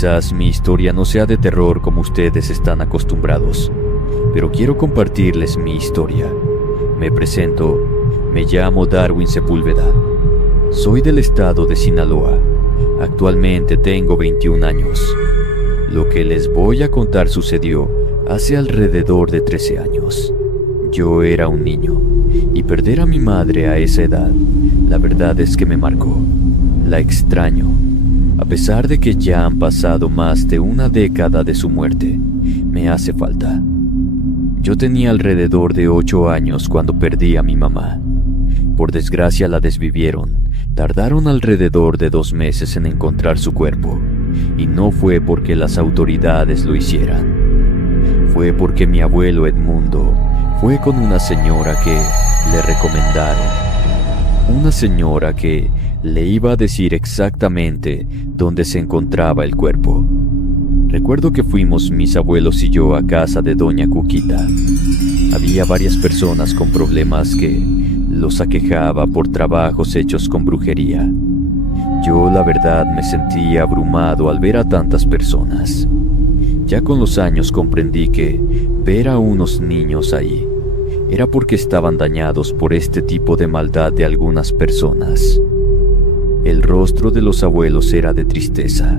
Quizás mi historia no sea de terror como ustedes están acostumbrados, pero quiero compartirles mi historia. Me presento, me llamo Darwin Sepúlveda. Soy del estado de Sinaloa. Actualmente tengo 21 años. Lo que les voy a contar sucedió hace alrededor de 13 años. Yo era un niño, y perder a mi madre a esa edad, la verdad es que me marcó. La extraño. A pesar de que ya han pasado más de una década de su muerte, me hace falta. Yo tenía alrededor de 8 años cuando perdí a mi mamá. Por desgracia la desvivieron. Tardaron alrededor de 2 meses en encontrar su cuerpo, y no fue porque las autoridades lo hicieran. Fue porque mi abuelo Edmundo fue con una señora que le recomendaron. Una señora que le iba a decir exactamente dónde se encontraba el cuerpo. Recuerdo que fuimos mis abuelos y yo a casa de doña Cuquita. Había varias personas con problemas que los aquejaba por trabajos hechos con brujería. Yo la verdad me sentí abrumado al ver a tantas personas. Ya con los años comprendí que ver a unos niños ahí era porque estaban dañados por este tipo de maldad de algunas personas. El rostro de los abuelos era de tristeza,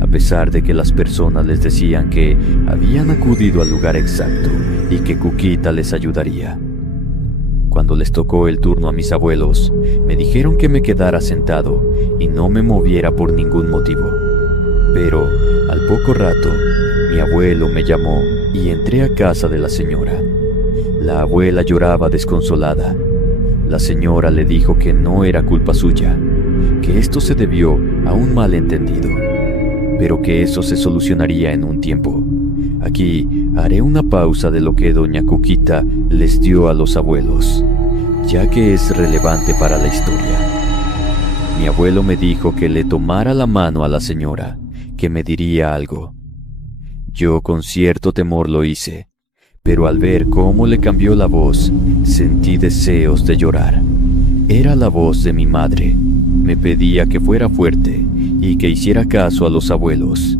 a pesar de que las personas les decían que habían acudido al lugar exacto y que Cuquita les ayudaría. Cuando les tocó el turno a mis abuelos, me dijeron que me quedara sentado y no me moviera por ningún motivo. Pero, al poco rato, mi abuelo me llamó y entré a casa de la señora. La abuela lloraba desconsolada. La señora le dijo que no era culpa suya, que esto se debió a un malentendido, pero que eso se solucionaría en un tiempo. Aquí haré una pausa de lo que doña Cuquita les dio a los abuelos, ya que es relevante para la historia. Mi abuelo me dijo que le tomara la mano a la señora, que me diría algo. Yo con cierto temor lo hice, pero al ver cómo le cambió la voz, sentí deseos de llorar. Era la voz de mi madre. Me pedía que fuera fuerte y que hiciera caso a los abuelos.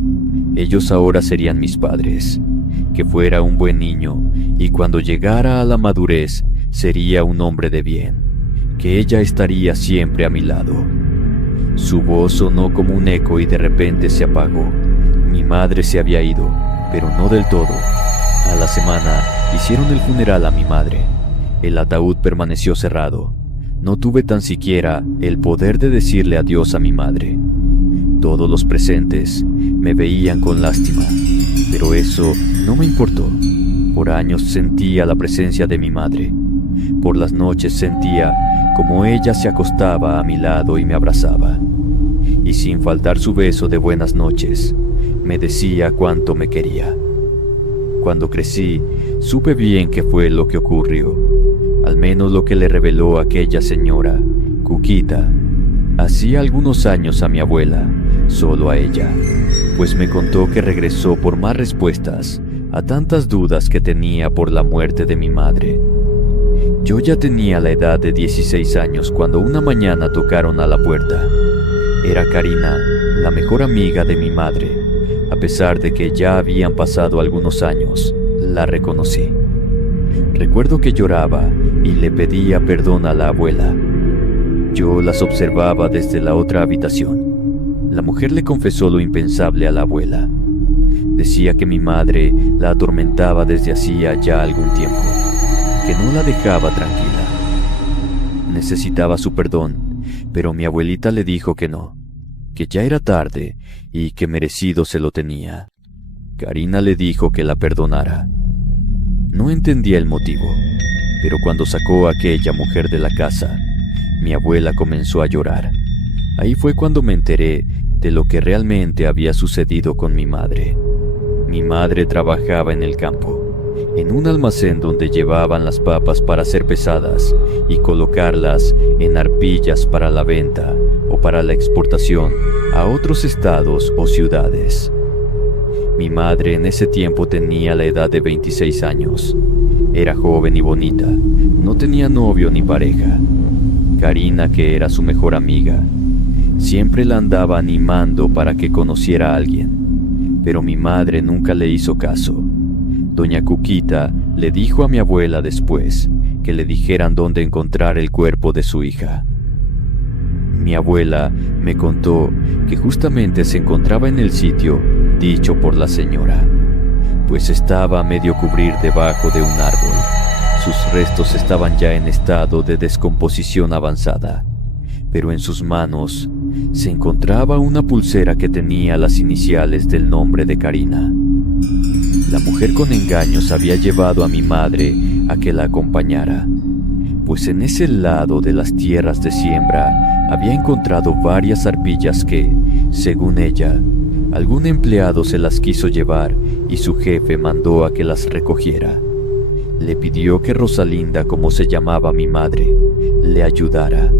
Ellos ahora serían mis padres. Que fuera un buen niño y cuando llegara a la madurez sería un hombre de bien. Que ella estaría siempre a mi lado. Su voz sonó como un eco y de repente se apagó. Mi madre se había ido, pero no del todo. A la semana hicieron el funeral a mi madre. El ataúd permaneció cerrado. No tuve tan siquiera el poder de decirle adiós a mi madre. Todos los presentes me veían con lástima, pero eso no me importó. Por años sentía la presencia de mi madre. Por las noches sentía como ella se acostaba a mi lado y me abrazaba. Y sin faltar su beso de buenas noches, me decía cuánto me quería. Cuando crecí, supe bien qué fue lo que ocurrió. Al menos lo que le reveló aquella señora, Cuquita, hacía algunos años a mi abuela, solo a ella, pues me contó que regresó por más respuestas a tantas dudas que tenía por la muerte de mi madre. Yo ya tenía la edad de 16 años cuando una mañana tocaron a la puerta. Era Karina, la mejor amiga de mi madre. A pesar de que ya habían pasado algunos años, la reconocí. Recuerdo que lloraba y le pedía perdón a la abuela. Yo las observaba desde la otra habitación. La mujer le confesó lo impensable a la abuela. Decía que mi madre la atormentaba desde hacía ya algún tiempo, que no la dejaba tranquila. Necesitaba su perdón, pero mi abuelita le dijo que no, que ya era tarde y que merecido se lo tenía. Karina le dijo que la perdonara. No entendía el motivo, pero cuando sacó a aquella mujer de la casa, mi abuela comenzó a llorar. Ahí fue cuando me enteré de lo que realmente había sucedido con mi madre. Mi madre trabajaba en el campo, en un almacén donde llevaban las papas para ser pesadas y colocarlas en arpillas para la venta o para la exportación a otros estados o ciudades. Mi madre en ese tiempo tenía la edad de 26 años. Era joven y bonita, no tenía novio ni pareja. Karina, que era su mejor amiga, Siempre la andaba animando para que conociera a alguien, pero mi madre nunca le hizo caso. Doña Cuquita le dijo a mi abuela después que le dijeran dónde encontrar el cuerpo de su hija. Mi abuela me contó que justamente se encontraba en el sitio dicho por la señora, pues estaba a medio cubrir debajo de un árbol. Sus restos estaban ya en estado de descomposición avanzada, pero en sus manos se encontraba una pulsera que tenía las iniciales del nombre de Karina. La mujer con engaños había llevado a mi madre a que la acompañara, pues en ese lado de las tierras de siembra había encontrado varias arpillas que, según ella, algún empleado se las quiso llevar y su jefe mandó a que las recogiera. Le pidió que Rosalinda, como se llamaba mi madre, le ayudara.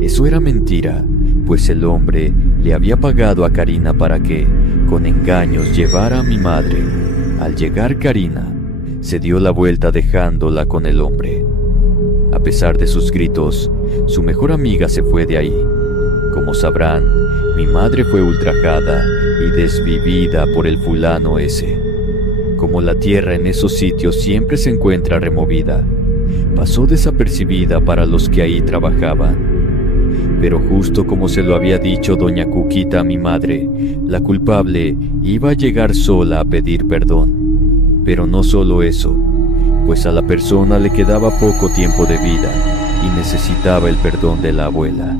Eso era mentira, pues el hombre le había pagado a Karina para que, con engaños, llevara a mi madre. Al llegar Karina, se dio la vuelta dejándola con el hombre. A pesar de sus gritos, su mejor amiga se fue de ahí. Como sabrán, mi madre fue ultrajada y desvivida por el fulano ese. Como la tierra en esos sitios siempre se encuentra removida, pasó desapercibida para los que ahí trabajaban. Pero justo como se lo había dicho doña Cuquita a mi madre, la culpable iba a llegar sola a pedir perdón. Pero no solo eso, pues a la persona le quedaba poco tiempo de vida y necesitaba el perdón de la abuela.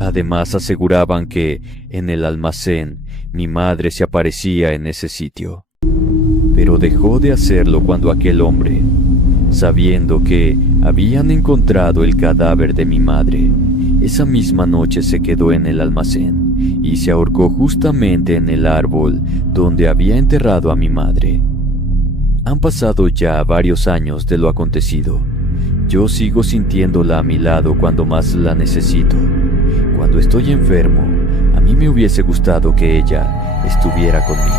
Además aseguraban que, en el almacén, mi madre se aparecía en ese sitio. Pero dejó de hacerlo cuando aquel hombre, sabiendo que habían encontrado el cadáver de mi madre, esa misma noche se quedó en el almacén y se ahorcó justamente en el árbol donde había enterrado a mi madre. Han pasado ya varios años de lo acontecido. Yo sigo sintiéndola a mi lado cuando más la necesito. Cuando estoy enfermo, a mí me hubiese gustado que ella estuviera conmigo.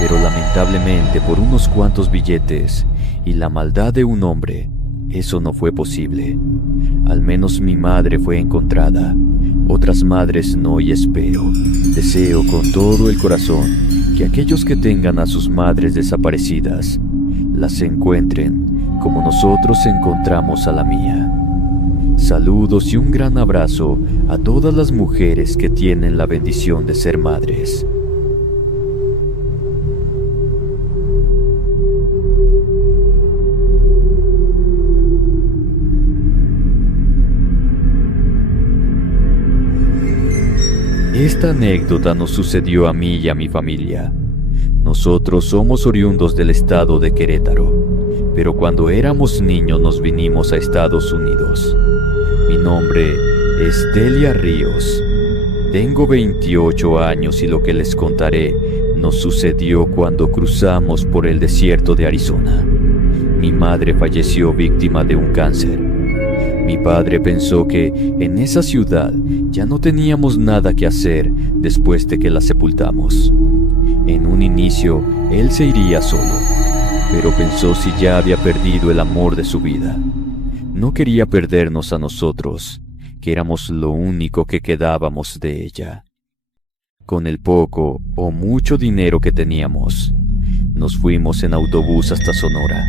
Pero lamentablemente por unos cuantos billetes y la maldad de un hombre, eso no fue posible. Al menos mi madre fue encontrada. Otras madres no, y espero, deseo con todo el corazón que aquellos que tengan a sus madres desaparecidas las encuentren como nosotros encontramos a la mía. Saludos y un gran abrazo a todas las mujeres que tienen la bendición de ser madres. Esta anécdota nos sucedió a mí y a mi familia. Nosotros somos oriundos del estado de Querétaro, pero cuando éramos niños nos vinimos a Estados Unidos. Mi nombre es Delia Ríos. Tengo 28 años y lo que les contaré nos sucedió cuando cruzamos por el desierto de Arizona. Mi madre falleció víctima de un cáncer. Mi padre pensó que en esa ciudad ya no teníamos nada que hacer después de que la sepultamos. En un inicio, él se iría solo, pero pensó si ya había perdido el amor de su vida. No quería perdernos a nosotros, que éramos lo único que quedábamos de ella. Con el poco o mucho dinero que teníamos, nos fuimos en autobús hasta Sonora.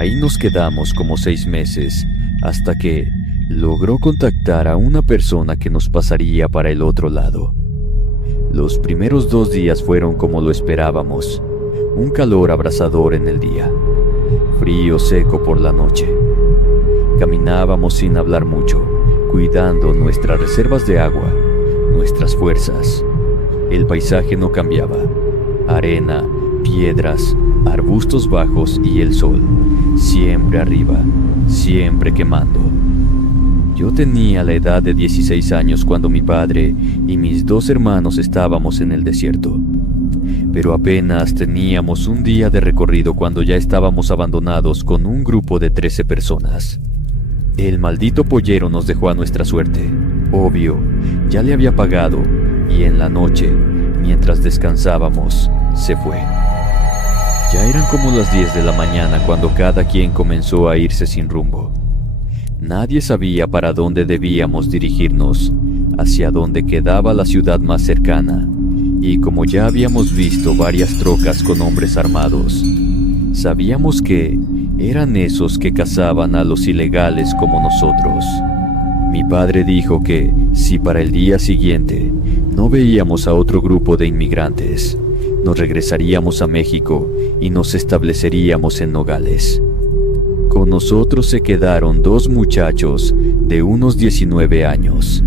Ahí nos quedamos como 6 meses, hasta que logró contactar a una persona que nos pasaría para el otro lado. Los primeros 2 días fueron como lo esperábamos, un calor abrasador en el día, frío seco por la noche. Caminábamos sin hablar mucho, cuidando nuestras reservas de agua, nuestras fuerzas. El paisaje no cambiaba: arena, piedras, arbustos bajos y el sol, siempre arriba, siempre quemando. Yo tenía la edad de 16 años cuando mi padre y mis 2 hermanos estábamos en el desierto. Pero apenas teníamos un día de recorrido cuando ya estábamos abandonados con un grupo de 13 personas. El maldito pollero nos dejó a nuestra suerte. Obvio, ya le había pagado, y en la noche, mientras descansábamos, se fue. Ya eran como las 10 de la mañana cuando cada quien comenzó a irse sin rumbo. Nadie sabía para dónde debíamos dirigirnos, hacia donde quedaba la ciudad más cercana, y como ya habíamos visto varias trocas con hombres armados, sabíamos que eran esos que cazaban a los ilegales como nosotros. Mi padre dijo que si para el día siguiente no veíamos a otro grupo de inmigrantes, nos regresaríamos a México y nos estableceríamos en Nogales. Con nosotros se quedaron 2 muchachos de unos 19 años.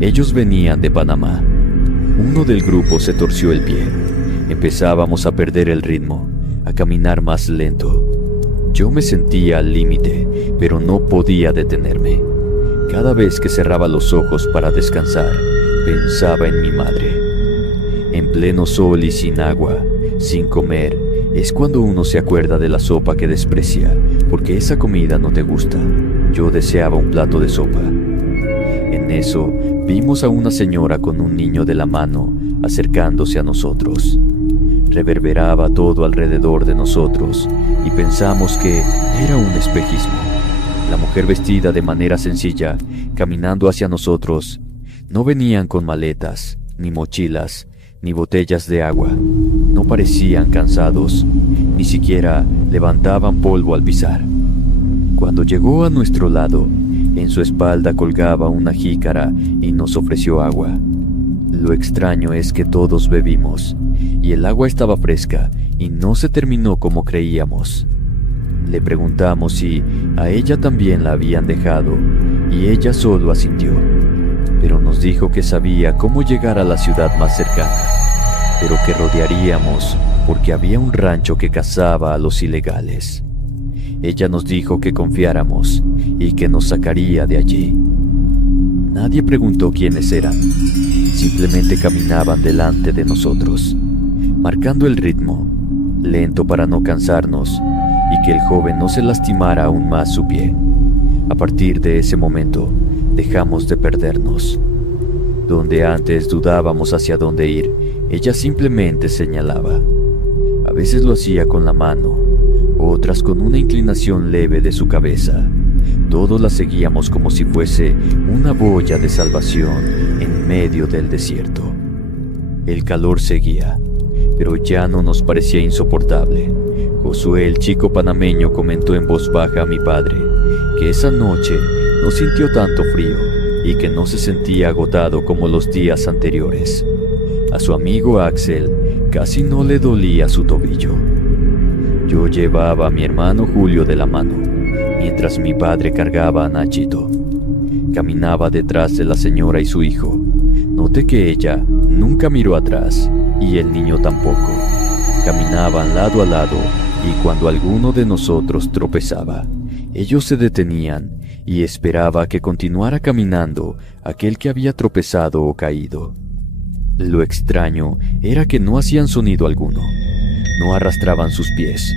Ellos venían de Panamá. Uno del grupo se torció el pie. Empezábamos a perder el ritmo, a caminar más lento. Yo me sentía al límite, pero no podía detenerme. Cada vez que cerraba los ojos para descansar, pensaba en mi madre. En pleno sol y sin agua, sin comer, es cuando uno se acuerda de la sopa que desprecia, porque esa comida no te gusta. Yo deseaba un plato de sopa. En eso, vimos a una señora con un niño de la mano, acercándose a nosotros. Reverberaba todo alrededor de nosotros, y pensamos que era un espejismo. La mujer vestida de manera sencilla, caminando hacia nosotros. No venían con maletas, ni mochilas, ni botellas de agua. No parecían cansados, ni siquiera levantaban polvo al pisar. Cuando llegó a nuestro lado, en su espalda colgaba una jícara y nos ofreció agua. Lo extraño es que todos bebimos, y el agua estaba fresca y no se terminó como creíamos. Le preguntamos si a ella también la habían dejado, y ella solo asintió, pero nos dijo que sabía cómo llegar a la ciudad más cercana, pero que rodearíamos porque había un rancho que cazaba a los ilegales. Ella nos dijo que confiáramos y que nos sacaría de allí. Nadie preguntó quiénes eran, simplemente caminaban delante de nosotros, marcando el ritmo, lento para no cansarnos y que el joven no se lastimara aún más su pie. A partir de ese momento, dejamos de perdernos. Donde antes dudábamos hacia dónde ir, ella simplemente señalaba. A veces lo hacía con la mano, otras con una inclinación leve de su cabeza. Todos la seguíamos como si fuese una boya de salvación en medio del desierto. El calor seguía, pero ya no nos parecía insoportable. Josué, el chico panameño, comentó en voz baja a mi padre que esa noche no sintió tanto frío y que no se sentía agotado como los días anteriores. A su amigo Axel casi no le dolía su tobillo. Yo llevaba a mi hermano Julio de la mano, mientras mi padre cargaba a Nachito. Caminaba detrás de la señora y su hijo. Noté que ella nunca miró atrás y el niño tampoco. Caminaban lado a lado y cuando alguno de nosotros tropezaba, ellos se detenían y esperaba que continuara caminando aquel que había tropezado o caído. Lo extraño era que no hacían sonido alguno, no arrastraban sus pies,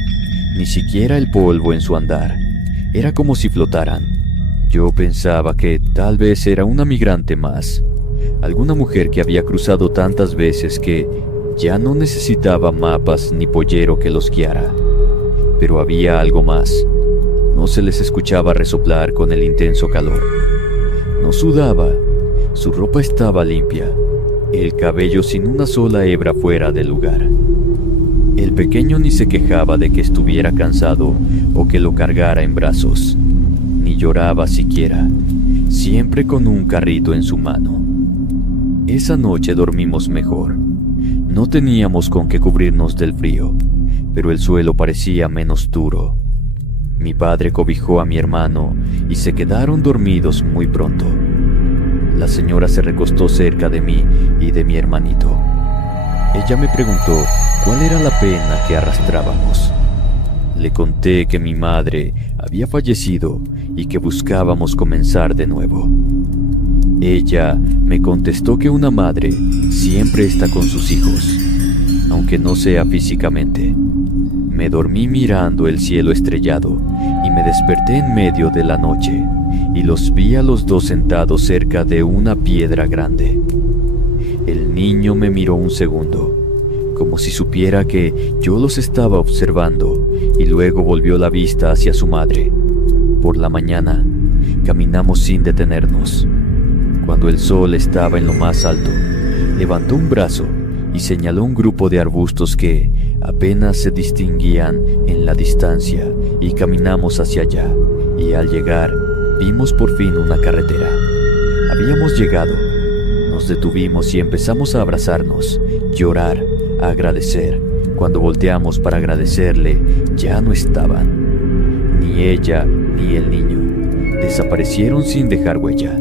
ni siquiera el polvo en su andar. Era como si flotaran. Yo pensaba que tal vez era una migrante más, alguna mujer que había cruzado tantas veces que ya no necesitaba mapas ni pollero que los guiara. Pero había algo más. No se les escuchaba resoplar con el intenso calor. No sudaba, su ropa estaba limpia, el cabello sin una sola hebra fuera del lugar. El pequeño ni se quejaba de que estuviera cansado o que lo cargara en brazos, ni lloraba siquiera, siempre con un carrito en su mano. Esa noche dormimos mejor. No teníamos con qué cubrirnos del frío, pero el suelo parecía menos duro. Mi padre cobijó a mi hermano y se quedaron dormidos muy pronto. La señora se recostó cerca de mí y de mi hermanito. Ella me preguntó cuál era la pena que arrastrábamos. Le conté que mi madre había fallecido y que buscábamos comenzar de nuevo. Ella me contestó que una madre siempre está con sus hijos, aunque no sea físicamente. Me dormí mirando el cielo estrellado y me desperté en medio de la noche y los vi a los dos sentados cerca de una piedra grande. El niño me miró un segundo, como si supiera que yo los estaba observando, y luego volvió la vista hacia su madre. Por la mañana, caminamos sin detenernos. Cuando el sol estaba en lo más alto, levantó un brazo y señaló un grupo de arbustos que apenas se distinguían en la distancia, y caminamos hacia allá, y al llegar vimos por fin una carretera. Habíamos llegado. Nos detuvimos y empezamos a abrazarnos, llorar, a agradecer. Cuando volteamos para agradecerle, ya no estaban. Ni ella ni el niño. Desaparecieron sin dejar huella.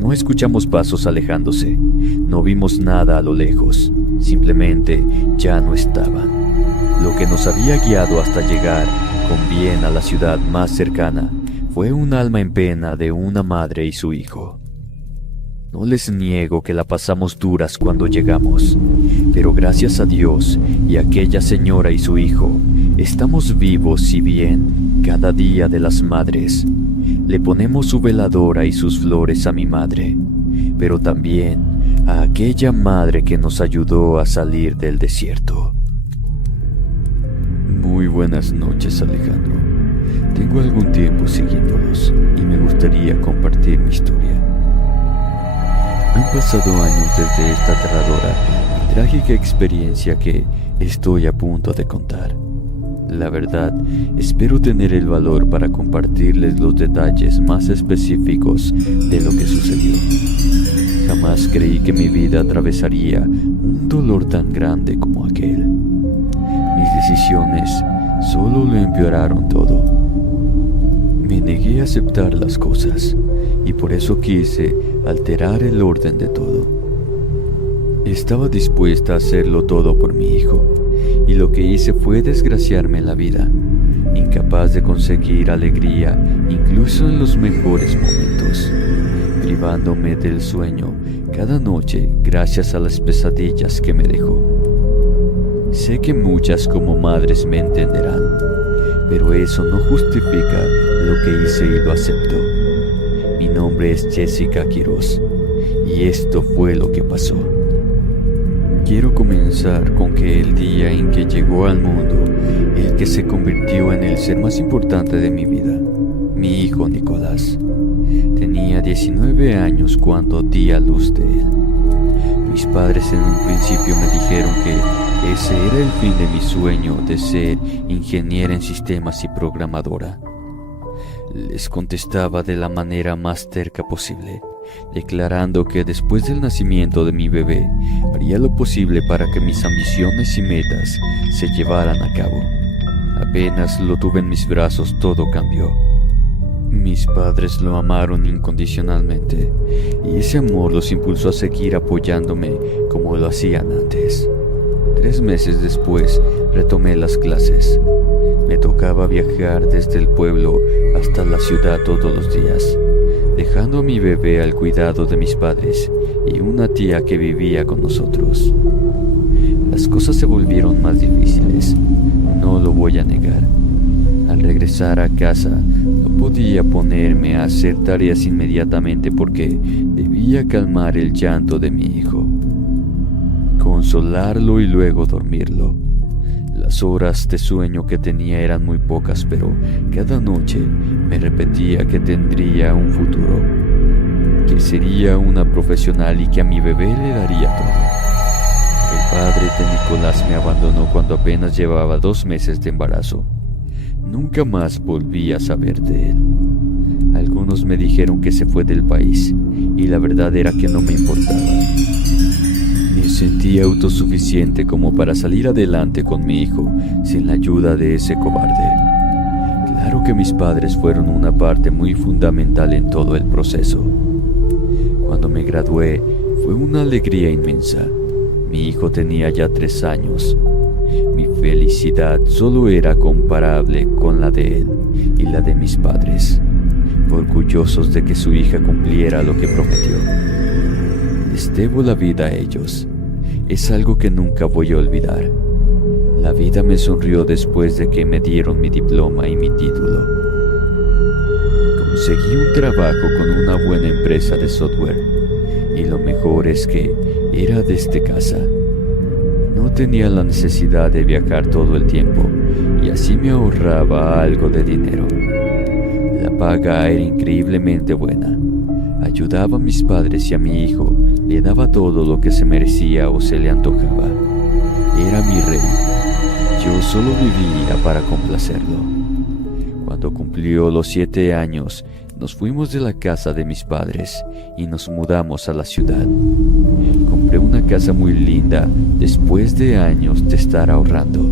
No escuchamos pasos alejándose. No vimos nada a lo lejos. Simplemente ya no estaban. Lo que nos había guiado hasta llegar con bien a la ciudad más cercana fue un alma en pena de una madre y su hijo. No les niego que la pasamos duras cuando llegamos, pero gracias a Dios y a aquella señora y su hijo, estamos vivos y bien cada día de las madres. Le ponemos su veladora y sus flores a mi madre, pero también a aquella madre que nos ayudó a salir del desierto. Muy buenas noches, Alejandro. Tengo algún tiempo siguiéndolos y me gustaría compartir mi historia. Han pasado años desde esta aterradora y trágica experiencia que estoy a punto de contar. La verdad, espero tener el valor para compartirles los detalles más específicos de lo que sucedió. Jamás creí que mi vida atravesaría un dolor tan grande como aquel. Mis decisiones solo lo empeoraron todo. Me negué a aceptar las cosas y por eso quise alterar el orden de todo. Estaba dispuesta a hacerlo todo por mi hijo, y lo que hice fue desgraciarme la vida, incapaz de conseguir alegría incluso en los mejores momentos, privándome del sueño cada noche gracias a las pesadillas que me dejó. Sé que muchas como madres me entenderán, pero eso no justifica lo que hice y lo acepto. Mi nombre es Jessica Quiroz, y esto fue lo que pasó. Quiero comenzar con que el día en que llegó al mundo, el que se convirtió en el ser más importante de mi vida, mi hijo Nicolás. Tenía 19 años cuando di a luz de él. Mis padres en un principio me dijeron que ese era el fin de mi sueño de ser ingeniera en sistemas y programadora. Les contestaba de la manera más terca posible, declarando que después del nacimiento de mi bebé haría lo posible para que mis ambiciones y metas se llevaran a cabo. Apenas lo tuve en mis brazos, todo cambió. Mis padres lo amaron incondicionalmente, y ese amor los impulsó a seguir apoyándome como lo hacían antes. 3 meses después retomé las clases. Me tocaba viajar desde el pueblo hasta la ciudad todos los días, dejando a mi bebé al cuidado de mis padres y una tía que vivía con nosotros. Las cosas se volvieron más difíciles, no lo voy a negar. Al regresar a casa, no podía ponerme a hacer tareas inmediatamente porque debía calmar el llanto de mi hijo, consolarlo y luego dormirlo. Las horas de sueño que tenía eran muy pocas, pero cada noche me repetía que tendría un futuro, que sería una profesional y que a mi bebé le daría todo. El padre de Nicolás me abandonó cuando apenas llevaba 2 meses de embarazo. Nunca más volví a saber de él. Algunos me dijeron que se fue del país, y la verdad era que no me importaba. Me sentía autosuficiente como para salir adelante con mi hijo sin la ayuda de ese cobarde. Claro que mis padres fueron una parte muy fundamental en todo el proceso. Cuando me gradué, fue una alegría inmensa. Mi hijo tenía ya 3 años. Mi felicidad solo era comparable con la de él y la de mis padres, orgullosos de que su hija cumpliera lo que prometió. Les debo la vida a ellos. Es algo que nunca voy a olvidar. La vida me sonrió después de que me dieron mi diploma y mi título. Conseguí un trabajo con una buena empresa de software, y lo mejor es que era desde casa. No tenía la necesidad de viajar todo el tiempo, y así me ahorraba algo de dinero. La paga era increíblemente buena. Ayudaba a mis padres y a mi hijo, le daba todo lo que se merecía o se le antojaba. Era mi rey. Yo solo vivía para complacerlo. Cuando cumplió los 7 años, nos fuimos de la casa de mis padres y nos mudamos a la ciudad. Compré una casa muy linda después de años de estar ahorrando.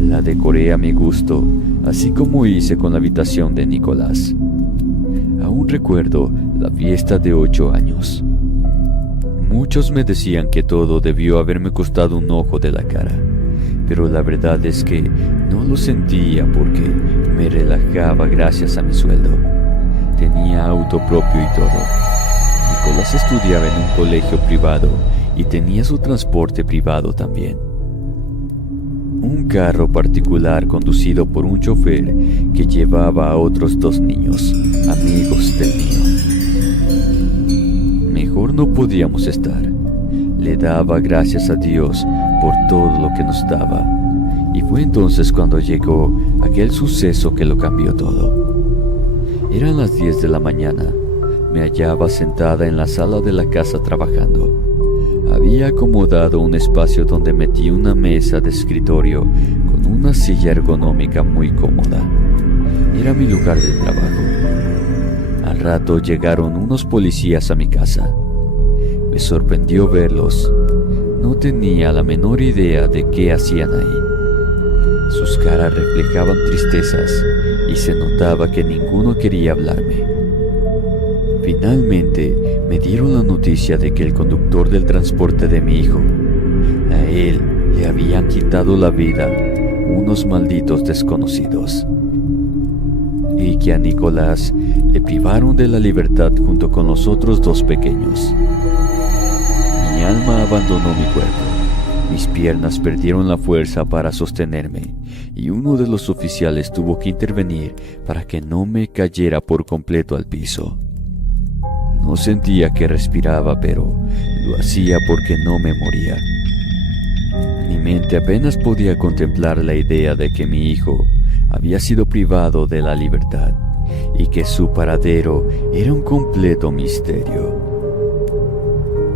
La decoré a mi gusto, así como hice con la habitación de Nicolás. Aún recuerdo la fiesta de 8 años. Muchos me decían que todo debió haberme costado un ojo de la cara, pero la verdad es que no lo sentía porque me relajaba gracias a mi sueldo. Tenía auto propio y todo. Nicolás estudiaba en un colegio privado y tenía su transporte privado también. Un carro particular conducido por un chofer que llevaba a otros 2 niños, amigos del mío. Mejor no podíamos estar. Le daba gracias a Dios por todo lo que nos daba. Y fue entonces cuando llegó aquel suceso que lo cambió todo. Eran las 10 de la mañana. Me hallaba sentada en la sala de la casa trabajando. Había acomodado un espacio donde metí una mesa de escritorio con una silla ergonómica muy cómoda. Era mi lugar de trabajo. Al rato llegaron unos policías a mi casa. Me sorprendió verlos. No tenía la menor idea de qué hacían ahí. Sus caras reflejaban tristezas y se notaba que ninguno quería hablarme. Finalmente me dieron la noticia de que el conductor del transporte de mi hijo, a él le habían quitado la vida unos malditos desconocidos, y que a Nicolás le privaron de la libertad junto con los otros 2 pequeños. Mi alma abandonó mi cuerpo. Mis piernas perdieron la fuerza para sostenerme y uno de los oficiales tuvo que intervenir para que no me cayera por completo al piso. No sentía que respiraba, pero lo hacía porque no me moría. Mi mente apenas podía contemplar la idea de que mi hijo había sido privado de la libertad y que su paradero era un completo misterio.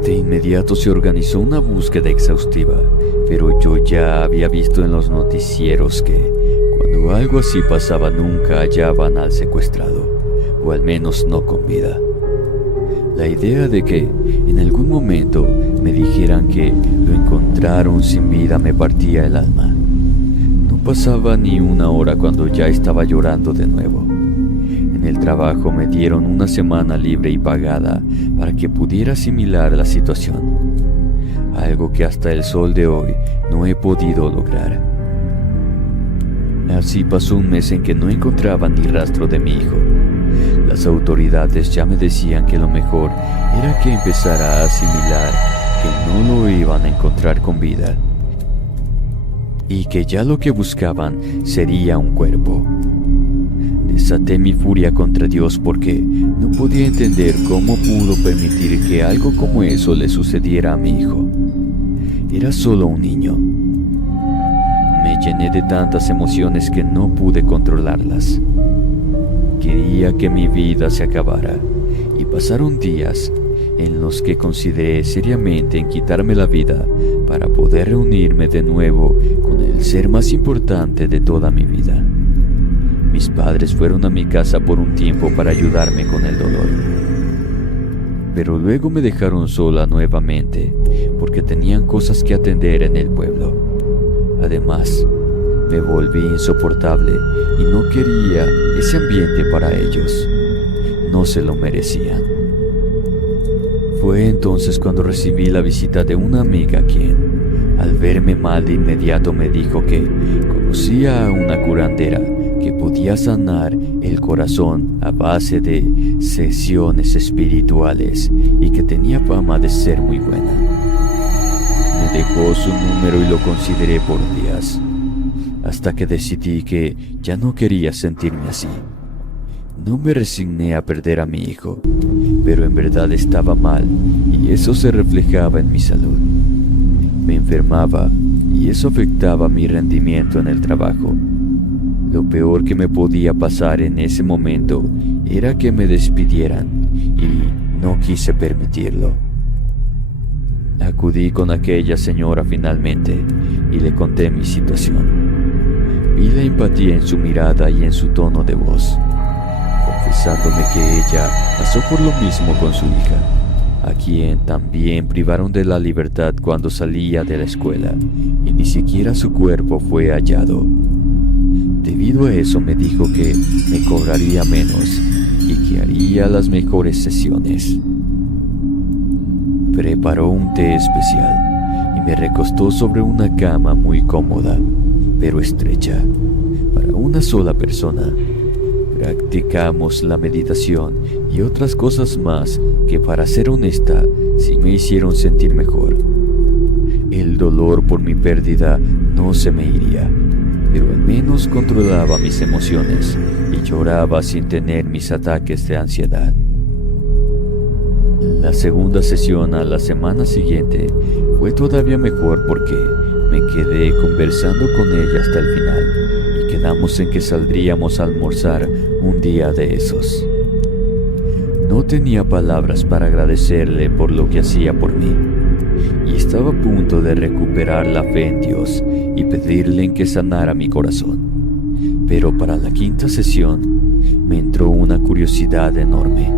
De inmediato se organizó una búsqueda exhaustiva, pero yo ya había visto en los noticieros que cuando algo así pasaba nunca hallaban al secuestrado, o al menos no con vida. La idea de que en algún momento me dijeran que lo encontraron sin vida me partía el alma. No pasaba ni una hora cuando ya estaba llorando de nuevo. En el trabajo me dieron una semana libre y pagada para que pudiera asimilar la situación, algo que hasta el sol de hoy no he podido lograr. Así pasó un mes en que no encontraba ni rastro de mi hijo. Las autoridades ya me decían que lo mejor era que empezara a asimilar que no lo iban a encontrar con vida y que ya lo que buscaban sería un cuerpo. Desaté mi furia contra Dios porque no podía entender cómo pudo permitir que algo como eso le sucediera a mi hijo. Era solo un niño. Me llené de tantas emociones que no pude controlarlas. Quería que mi vida se acabara y pasaron días en los que consideré seriamente en quitarme la vida para poder reunirme de nuevo con el ser más importante de toda mi vida. Mis padres fueron a mi casa por un tiempo para ayudarme con el dolor, pero luego me dejaron sola nuevamente porque tenían cosas que atender en el pueblo. Además, me volví insoportable y no quería ese ambiente para ellos. No se lo merecían. Fue entonces cuando recibí la visita de una amiga quien, al verme mal de inmediato me dijo que conocía a una curandera que podía sanar el corazón a base de sesiones espirituales y que tenía fama de ser muy buena. Me dejó su número y lo consideré por días, hasta que decidí que ya no quería sentirme así. No me resigné a perder a mi hijo, pero en verdad estaba mal y eso se reflejaba en mi salud. Me enfermaba y eso afectaba mi rendimiento en el trabajo. Lo peor que me podía pasar en ese momento era que me despidieran y no quise permitirlo. Acudí con aquella señora finalmente y le conté mi situación. Vi la empatía en su mirada y en su tono de voz, confesándome que ella pasó por lo mismo con su hija, a quien también privaron de la libertad cuando salía de la escuela, y ni siquiera su cuerpo fue hallado. Debido a eso me dijo que me cobraría menos y que haría las mejores sesiones. Preparó un té especial y me recostó sobre una cama muy cómoda, pero estrecha, para una sola persona. Practicamos la meditación y otras cosas más que, para ser honesta, sí me hicieron sentir mejor. El dolor por mi pérdida no se me iría, pero al menos controlaba mis emociones y lloraba sin tener mis ataques de ansiedad. La segunda sesión a la semana siguiente fue todavía mejor porque me quedé conversando con ella hasta el final y quedamos en que saldríamos a almorzar un día de esos. No tenía palabras para agradecerle por lo que hacía por mí y estaba a punto de recuperar la fe en Dios y pedirle en que sanara mi corazón. Pero para la quinta sesión me entró una curiosidad enorme.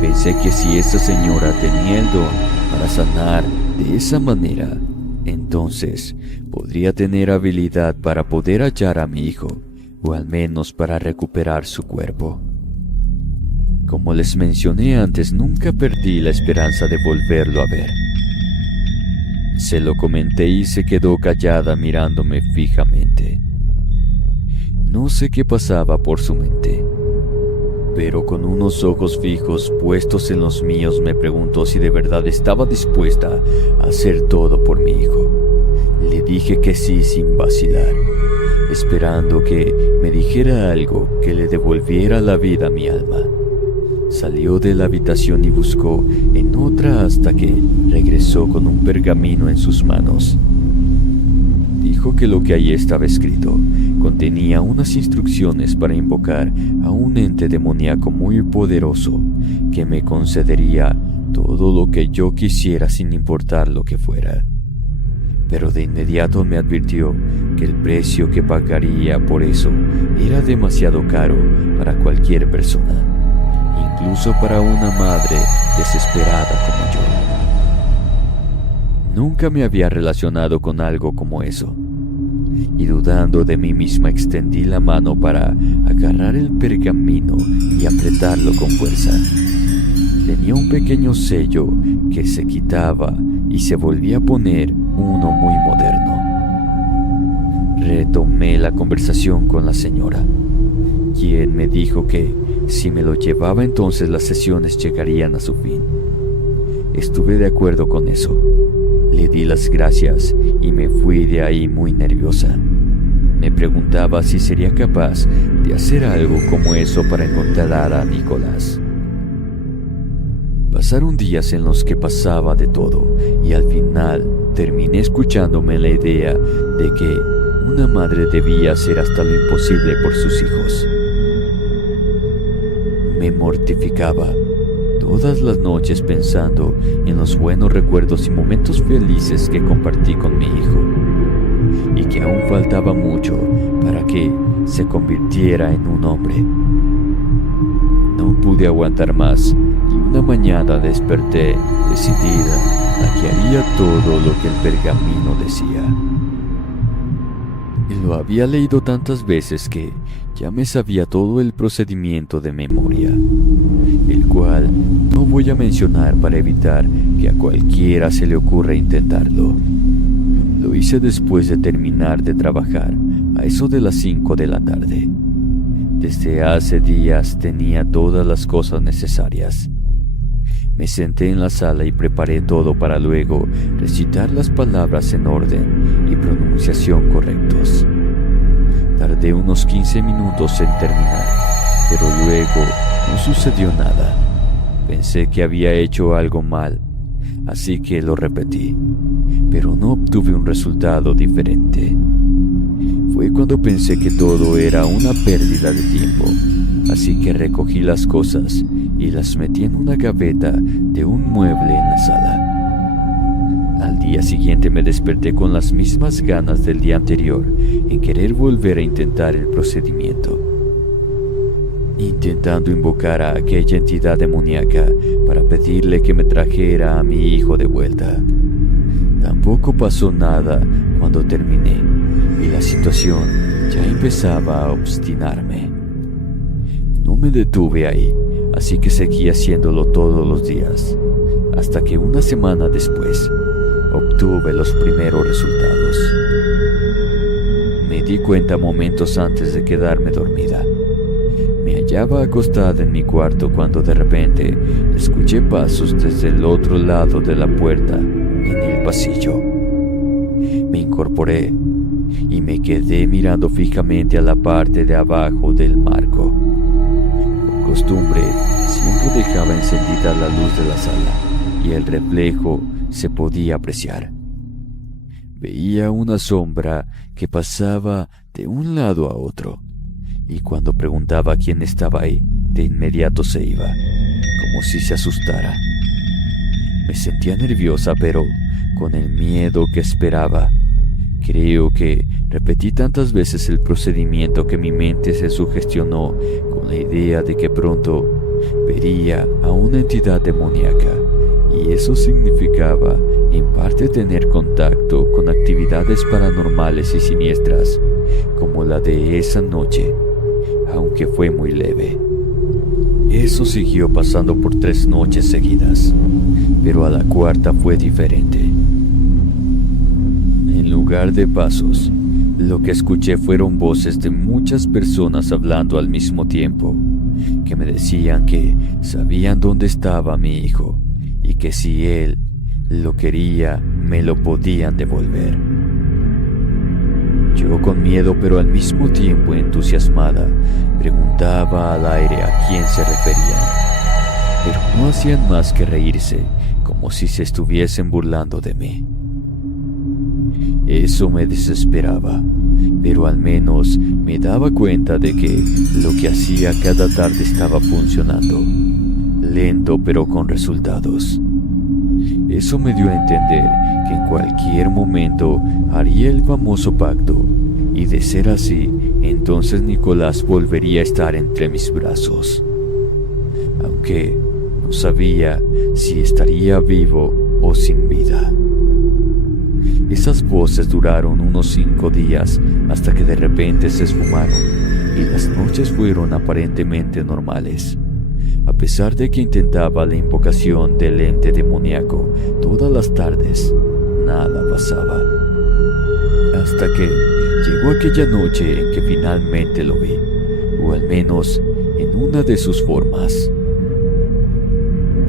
Pensé que si esa señora tenía el don para sanar de esa manera, entonces podría tener habilidad para poder hallar a mi hijo, o al menos para recuperar su cuerpo. Como les mencioné antes, nunca perdí la esperanza de volverlo a ver. Se lo comenté y se quedó callada mirándome fijamente. No sé qué pasaba por su mente, pero con unos ojos fijos puestos en los míos me preguntó si de verdad estaba dispuesta a hacer todo por mi hijo. Le dije que sí sin vacilar, esperando que me dijera algo que le devolviera la vida a mi alma. Salió de la habitación y buscó en otra hasta que regresó con un pergamino en sus manos. Dijo que lo que allí estaba escrito contenía unas instrucciones para invocar a un ente demoníaco muy poderoso que me concedería todo lo que yo quisiera sin importar lo que fuera. Pero de inmediato me advirtió que el precio que pagaría por eso era demasiado caro para cualquier persona, incluso para una madre desesperada como yo. Nunca me había relacionado con algo como eso, y dudando de mí misma extendí la mano para agarrar el pergamino y apretarlo con fuerza. Tenía un pequeño sello que se quitaba y se volvía a poner uno muy moderno. Retomé la conversación con la señora, quien me dijo que si me lo llevaba entonces las sesiones llegarían a su fin. Estuve de acuerdo con eso. Le di las gracias y me fui de ahí muy nerviosa. Me preguntaba si sería capaz de hacer algo como eso para encontrar a Nicolás. Pasaron días en los que pasaba de todo y al final terminé escuchándome la idea de que una madre debía hacer hasta lo imposible por sus hijos. Me mortificaba todas las noches pensando en los buenos recuerdos y momentos felices que compartí con mi hijo, y que aún faltaba mucho para que se convirtiera en un hombre. No pude aguantar más y una mañana desperté decidida a que haría todo lo que el pergamino decía. Y lo había leído tantas veces que ya me sabía todo el procedimiento de memoria, el cual no voy a mencionar para evitar que a cualquiera se le ocurra intentarlo. Lo hice después de terminar de trabajar, a eso de las 5 de la tarde. Desde hace días tenía todas las cosas necesarias. Me senté en la sala y preparé todo para luego recitar las palabras en orden y pronunciación correctos. Tardé unos 15 minutos en terminar, pero luego no sucedió nada. Pensé que había hecho algo mal, así que lo repetí, pero no obtuve un resultado diferente. Fue cuando pensé que todo era una pérdida de tiempo, así que recogí las cosas y las metí en una gaveta de un mueble en la sala. Al día siguiente me desperté con las mismas ganas del día anterior en querer volver a intentar el procedimiento, intentando invocar a aquella entidad demoníaca para pedirle que me trajera a mi hijo de vuelta. Tampoco pasó nada cuando terminé y la situación ya empezaba a obstinarme. No me detuve ahí, así que seguí haciéndolo todos los días, hasta que una semana después obtuve los primeros resultados. Me di cuenta momentos antes de quedarme dormida. Me hallaba acostada en mi cuarto cuando de repente escuché pasos desde el otro lado de la puerta en el pasillo. Me incorporé y me quedé mirando fijamente a la parte de abajo del marco. Por costumbre, siempre dejaba encendida la luz de la sala y el reflejo se podía apreciar. Veía una sombra que pasaba de un lado a otro, y cuando preguntaba quién estaba ahí, de inmediato se iba, como si se asustara. Me sentía nerviosa, pero con el miedo que esperaba. Creo que repetí tantas veces el procedimiento que mi mente se sugestionó con la idea de que pronto vería a una entidad demoníaca, y eso significaba en parte tener contacto con actividades paranormales y siniestras, como la de esa noche, aunque fue muy leve. Eso siguió pasando por 3 noches seguidas, pero a la cuarta fue diferente. En lugar de pasos, lo que escuché fueron voces de muchas personas hablando al mismo tiempo, que me decían que sabían dónde estaba mi hijo y que si él lo quería, me lo podían devolver. Yo, con miedo pero al mismo tiempo entusiasmada, preguntaba al aire a quién se referían, pero no hacían más que reírse, como si se estuviesen burlando de mí. Eso me desesperaba, pero al menos me daba cuenta de que lo que hacía cada tarde estaba funcionando, lento pero con resultados. Eso me dio a entender que en cualquier momento haría el famoso pacto, y de ser así, entonces Nicolás volvería a estar entre mis brazos. Aunque no sabía si estaría vivo o sin vida. Esas voces duraron unos 5 días hasta que de repente se esfumaron y las noches fueron aparentemente normales. A pesar de que intentaba la invocación del ente demoníaco todas las tardes, nada pasaba. Hasta que llegó aquella noche en que finalmente lo vi, o al menos en una de sus formas.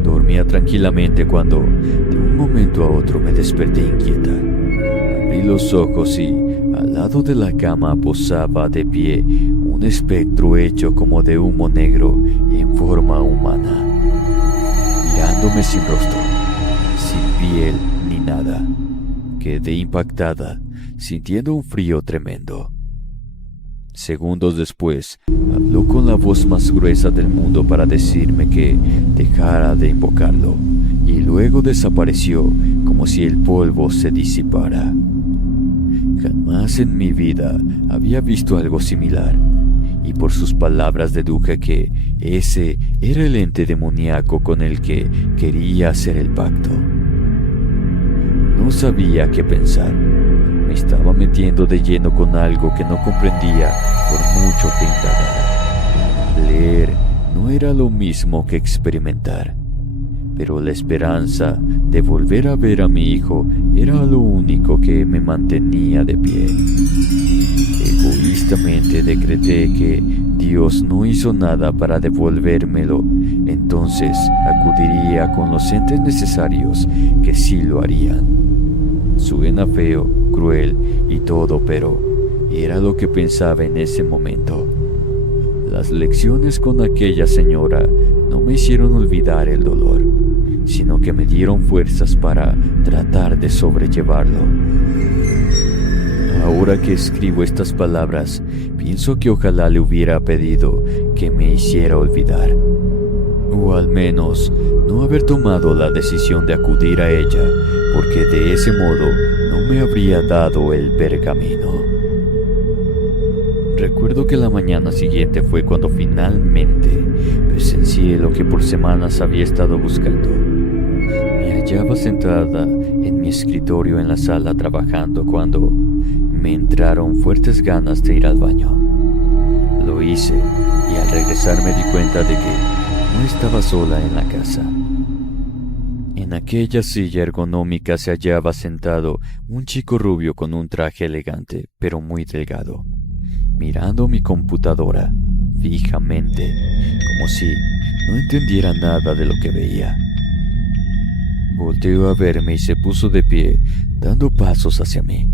Dormía tranquilamente cuando, de un momento a otro, me desperté inquieta. Abrí los ojos y, al lado de la cama, posaba de pie un espectro hecho como de humo negro en forma humana, mirándome sin rostro, sin piel ni nada. Quedé impactada, sintiendo un frío tremendo. Segundos después, habló con la voz más gruesa del mundo para decirme que dejara de invocarlo, y luego desapareció como si el polvo se disipara. Jamás en mi vida había visto algo similar, y por sus palabras deduje que ese era el ente demoníaco con el que quería hacer el pacto. No sabía qué pensar. Me estaba metiendo de lleno con algo que no comprendía por mucho que indagara. Leer no era lo mismo que experimentar, pero la esperanza de volver a ver a mi hijo era lo único que me mantenía de pie. Egoístamente decreté que Dios no hizo nada para devolvérmelo, entonces acudiría con los entes necesarios que sí lo harían. Suena feo, cruel y todo, pero era lo que pensaba en ese momento. Las lecciones con aquella señora no me hicieron olvidar el dolor, sino que me dieron fuerzas para tratar de sobrellevarlo. Ahora que escribo estas palabras, pienso que ojalá le hubiera pedido que me hiciera olvidar, o al menos no haber tomado la decisión de acudir a ella, porque de ese modo no me habría dado el pergamino. Recuerdo que la mañana siguiente fue cuando finalmente presencié lo que por semanas había estado buscando. Me hallaba sentada en mi escritorio en la sala trabajando cuando me entraron fuertes ganas de ir al baño. Lo hice y al regresar me di cuenta de que no estaba sola en la casa. En aquella silla ergonómica se hallaba sentado un chico rubio con un traje elegante pero muy delgado, mirando mi computadora fijamente, como si no entendiera nada de lo que veía. Volteó a verme y se puso de pie, dando pasos hacia mí.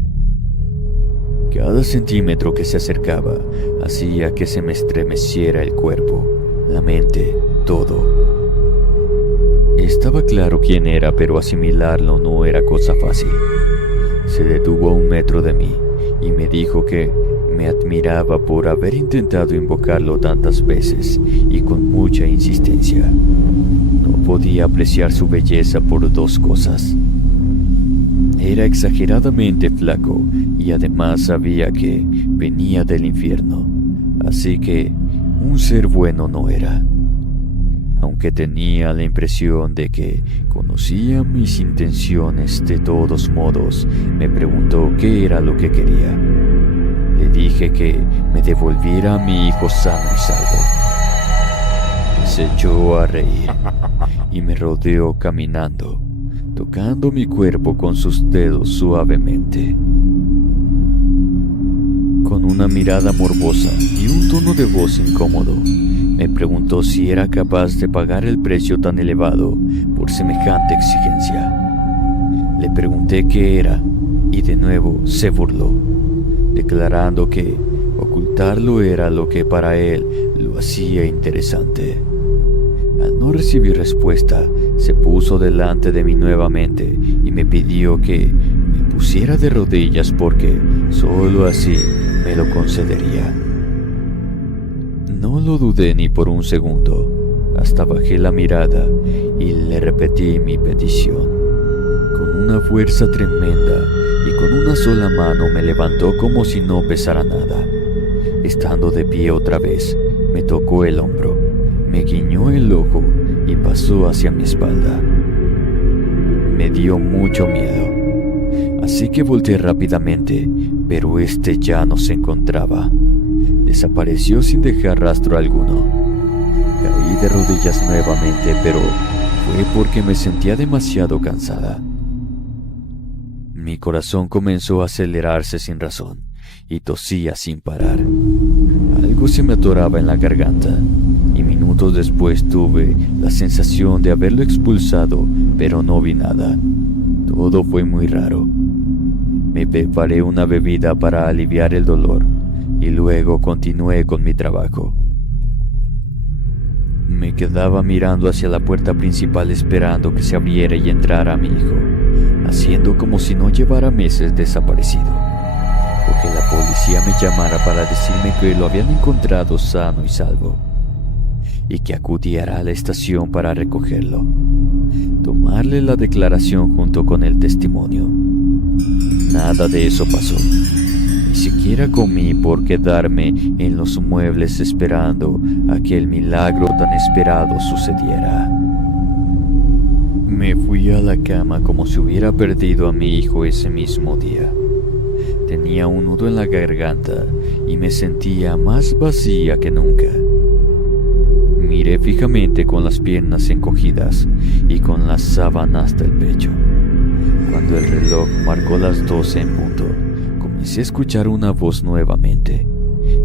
Cada centímetro que se acercaba hacía que se me estremeciera el cuerpo, la mente, todo. Estaba claro quién era, pero asimilarlo no era cosa fácil. Se detuvo a 1 metro de mí y me dijo que me admiraba por haber intentado invocarlo tantas veces y con mucha insistencia. No podía apreciar su belleza por 2 cosas. Era exageradamente flaco y además sabía que venía del infierno, así que un ser bueno no era. Aunque tenía la impresión de que conocía mis intenciones, de todos modos me preguntó qué era lo que quería. Le dije que me devolviera a mi hijo sano y salvo. Se echó a reír y me rodeó caminando, tocando mi cuerpo con sus dedos suavemente. Con una mirada morbosa y un tono de voz incómodo, me preguntó si era capaz de pagar el precio tan elevado por semejante exigencia. Le pregunté qué era y de nuevo se burló, declarando que ocultarlo era lo que para él lo hacía interesante. Al no recibir respuesta, se puso delante de mí nuevamente y me pidió que me pusiera de rodillas porque solo así me lo concedería. No lo dudé ni por un segundo, hasta bajé la mirada y le repetí mi petición. Con una fuerza tremenda y con una sola mano me levantó como si no pesara nada. Estando de pie otra vez, me tocó el hombro, me guiñó el ojo y pasó hacia mi espalda. Me dio mucho miedo, así que volteé rápidamente, pero este ya no se encontraba. Desapareció sin dejar rastro alguno. Caí de rodillas nuevamente, pero fue porque me sentía demasiado cansada. Mi corazón comenzó a acelerarse sin razón y tosía sin parar. Algo se me atoraba en la garganta y minutos después tuve la sensación de haberlo expulsado, pero no vi nada. Todo fue muy raro. Me preparé una bebida para aliviar el dolor y luego continué con mi trabajo. Me quedaba mirando hacia la puerta principal esperando que se abriera y entrara mi hijo, haciendo como si no llevara meses desaparecido, o que la policía me llamara para decirme que lo habían encontrado sano y salvo, y que acudiera a la estación para recogerlo, tomarle la declaración junto con el testimonio. Nada de eso pasó. Ni siquiera comí por quedarme en los muebles esperando a que el milagro tan esperado sucediera. Me fui a la cama como si hubiera perdido a mi hijo ese mismo día. Tenía un nudo en la garganta y me sentía más vacía que nunca. Miré fijamente con las piernas encogidas y con la sábana hasta el pecho. Cuando el reloj marcó las 12 en punto, comencé a escuchar una voz nuevamente,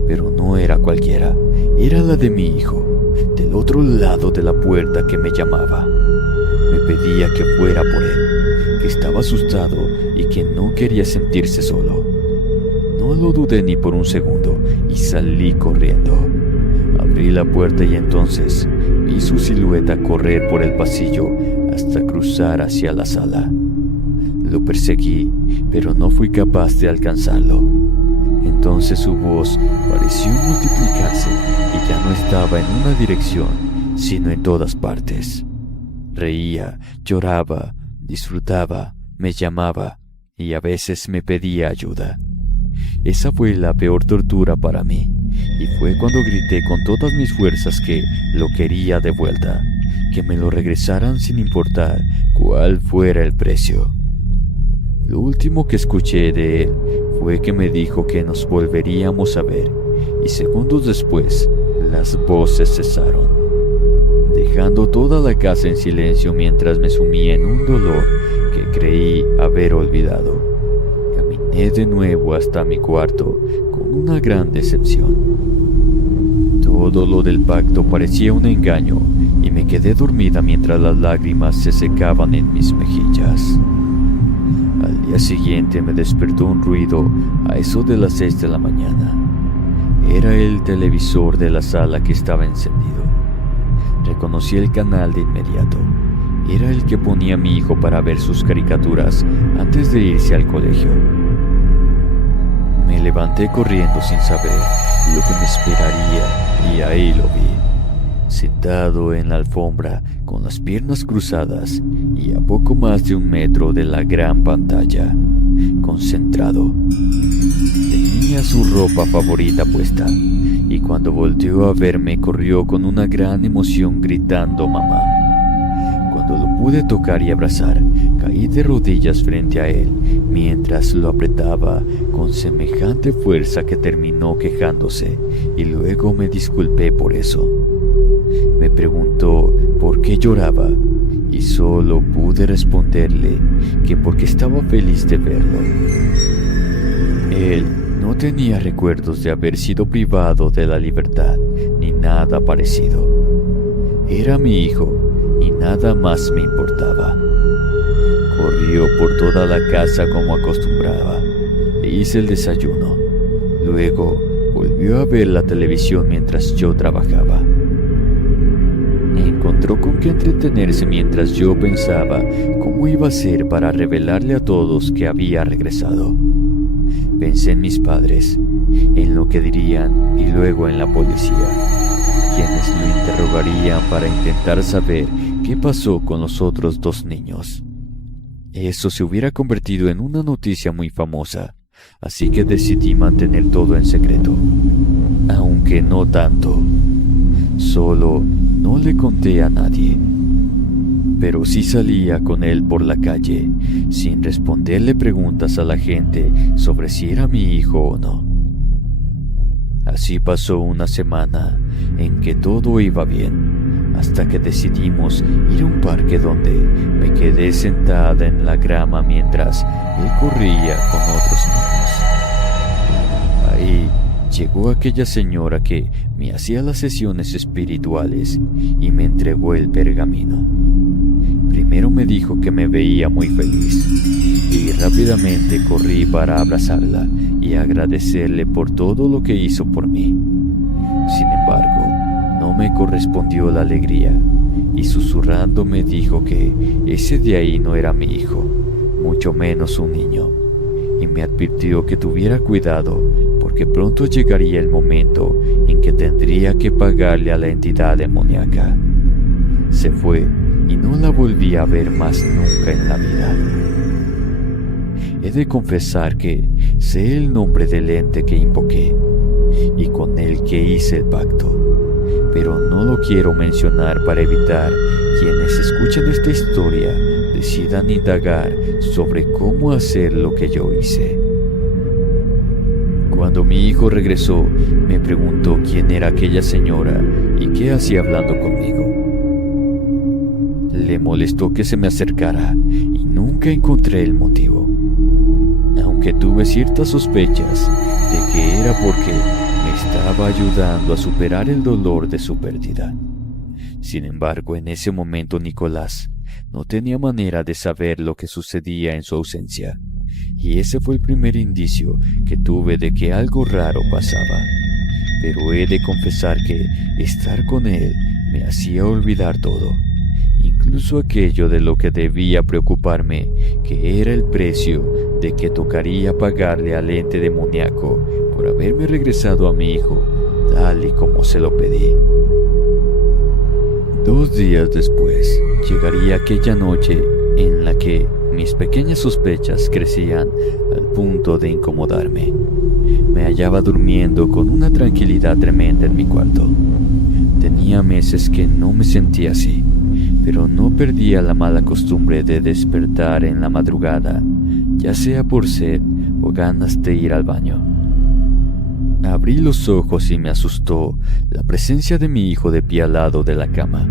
pero no era cualquiera, era la de mi hijo, del otro lado de la puerta que me llamaba. Me pedía que fuera por él, que estaba asustado y que no quería sentirse solo. No lo dudé ni por un segundo y salí corriendo. Abrí la puerta y entonces vi su silueta correr por el pasillo hasta cruzar hacia la sala. Lo perseguí, pero no fui capaz de alcanzarlo. Entonces su voz pareció multiplicarse y ya no estaba en una dirección, sino en todas partes. Reía, lloraba, disfrutaba, me llamaba y a veces me pedía ayuda. Esa fue la peor tortura para mí, y fue cuando grité con todas mis fuerzas que lo quería de vuelta, que me lo regresaran sin importar cuál fuera el precio. Lo último que escuché de él fue que me dijo que nos volveríamos a ver, y segundos después las voces cesaron, dejando toda la casa en silencio mientras me sumía en un dolor que creí haber olvidado. Caminé de nuevo hasta mi cuarto con una gran decepción. Todo lo del pacto parecía un engaño y me quedé dormida mientras las lágrimas se secaban en mis mejillas. Al día siguiente me despertó un ruido a eso de las 6 de la mañana. Era el televisor de la sala que estaba encendido. Reconocí el canal de inmediato. Era el que ponía mi hijo para ver sus caricaturas antes de irse al colegio. Me levanté corriendo sin saber lo que me esperaría y ahí lo vi, sentado en la alfombra con las piernas cruzadas y a poco más de 1 metro de la gran pantalla, concentrado. Tenía su ropa favorita puesta y cuando volteó a verme corrió con una gran emoción gritando «mamá». Cuando lo pude tocar y abrazar, caí de rodillas frente a él mientras lo apretaba con semejante fuerza que terminó quejándose y luego me disculpé por eso. Me preguntó por qué lloraba y solo pude responderle que porque estaba feliz de verlo. Él no tenía recuerdos de haber sido privado de la libertad ni nada parecido. Era mi hijo y nada más me importaba. Corrió por toda la casa como acostumbraba. Le hice el desayuno. Luego volvió a ver la televisión mientras yo trabajaba. Encontró con qué entretenerse mientras yo pensaba cómo iba a hacer para revelarle a todos que había regresado. Pensé en mis padres, en lo que dirían y luego en la policía, quienes lo interrogarían para intentar saber qué pasó con los otros 2 niños. Eso se hubiera convertido en una noticia muy famosa, así que decidí mantener todo en secreto, aunque no tanto. Solo no le conté a nadie, pero sí salía con él por la calle, sin responderle preguntas a la gente sobre si era mi hijo o no. Así pasó una semana en que todo iba bien, hasta que decidimos ir a un parque donde me quedé sentada en la grama mientras él corría con otros niños. Ahí llegó aquella señora que me hacía las sesiones espirituales y me entregó el pergamino. Primero me dijo que me veía muy feliz y rápidamente corrí para abrazarla y agradecerle por todo lo que hizo por mí. Sin embargo, no me correspondió la alegría y susurrando me dijo que ese de ahí no era mi hijo, mucho menos un niño, y me advirtió que tuviera cuidado porque pronto llegaría el momento en que tendría que pagarle a la entidad demoníaca. Se fue y no la volví a ver más nunca en la vida. He de confesar que sé el nombre del ente que invoqué y con el que hice el pacto, pero no lo quiero mencionar para evitar quienes escuchen esta historia decidan indagar sobre cómo hacer lo que yo hice. Cuando mi hijo regresó, me preguntó quién era aquella señora y qué hacía hablando conmigo. Le molestó que se me acercara y nunca encontré el motivo, aunque tuve ciertas sospechas de que era porque me estaba ayudando a superar el dolor de su pérdida. Sin embargo, en ese momento Nicolás no tenía manera de saber lo que sucedía en su ausencia, y ese fue el primer indicio que tuve de que algo raro pasaba. Pero he de confesar que estar con él me hacía olvidar todo, incluso aquello de lo que debía preocuparme, que era el precio de que tocaría pagarle al ente demoníaco por haberme regresado a mi hijo, tal y como se lo pedí. 2 días después, llegaría aquella noche en la que mis pequeñas sospechas crecían al punto de incomodarme. Me hallaba durmiendo con una tranquilidad tremenda en mi cuarto. Tenía meses que no me sentía así, pero no perdía la mala costumbre de despertar en la madrugada, ya sea por sed o ganas de ir al baño. Abrí los ojos y me asustó la presencia de mi hijo de pie al lado de la cama,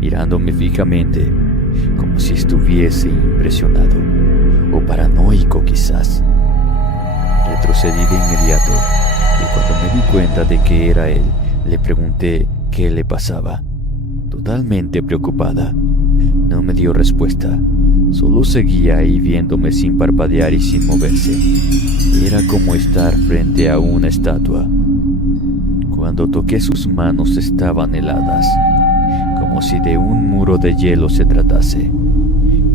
mirándome fijamente, como si estuviese impresionado, o paranoico quizás. Retrocedí de inmediato, y cuando me di cuenta de que era él, le pregunté qué le pasaba. Totalmente preocupada, no me dio respuesta, solo seguía ahí viéndome sin parpadear y sin moverse. Era como estar frente a una estatua. Cuando toqué sus manos estaban heladas, como si de un muro de hielo se tratase.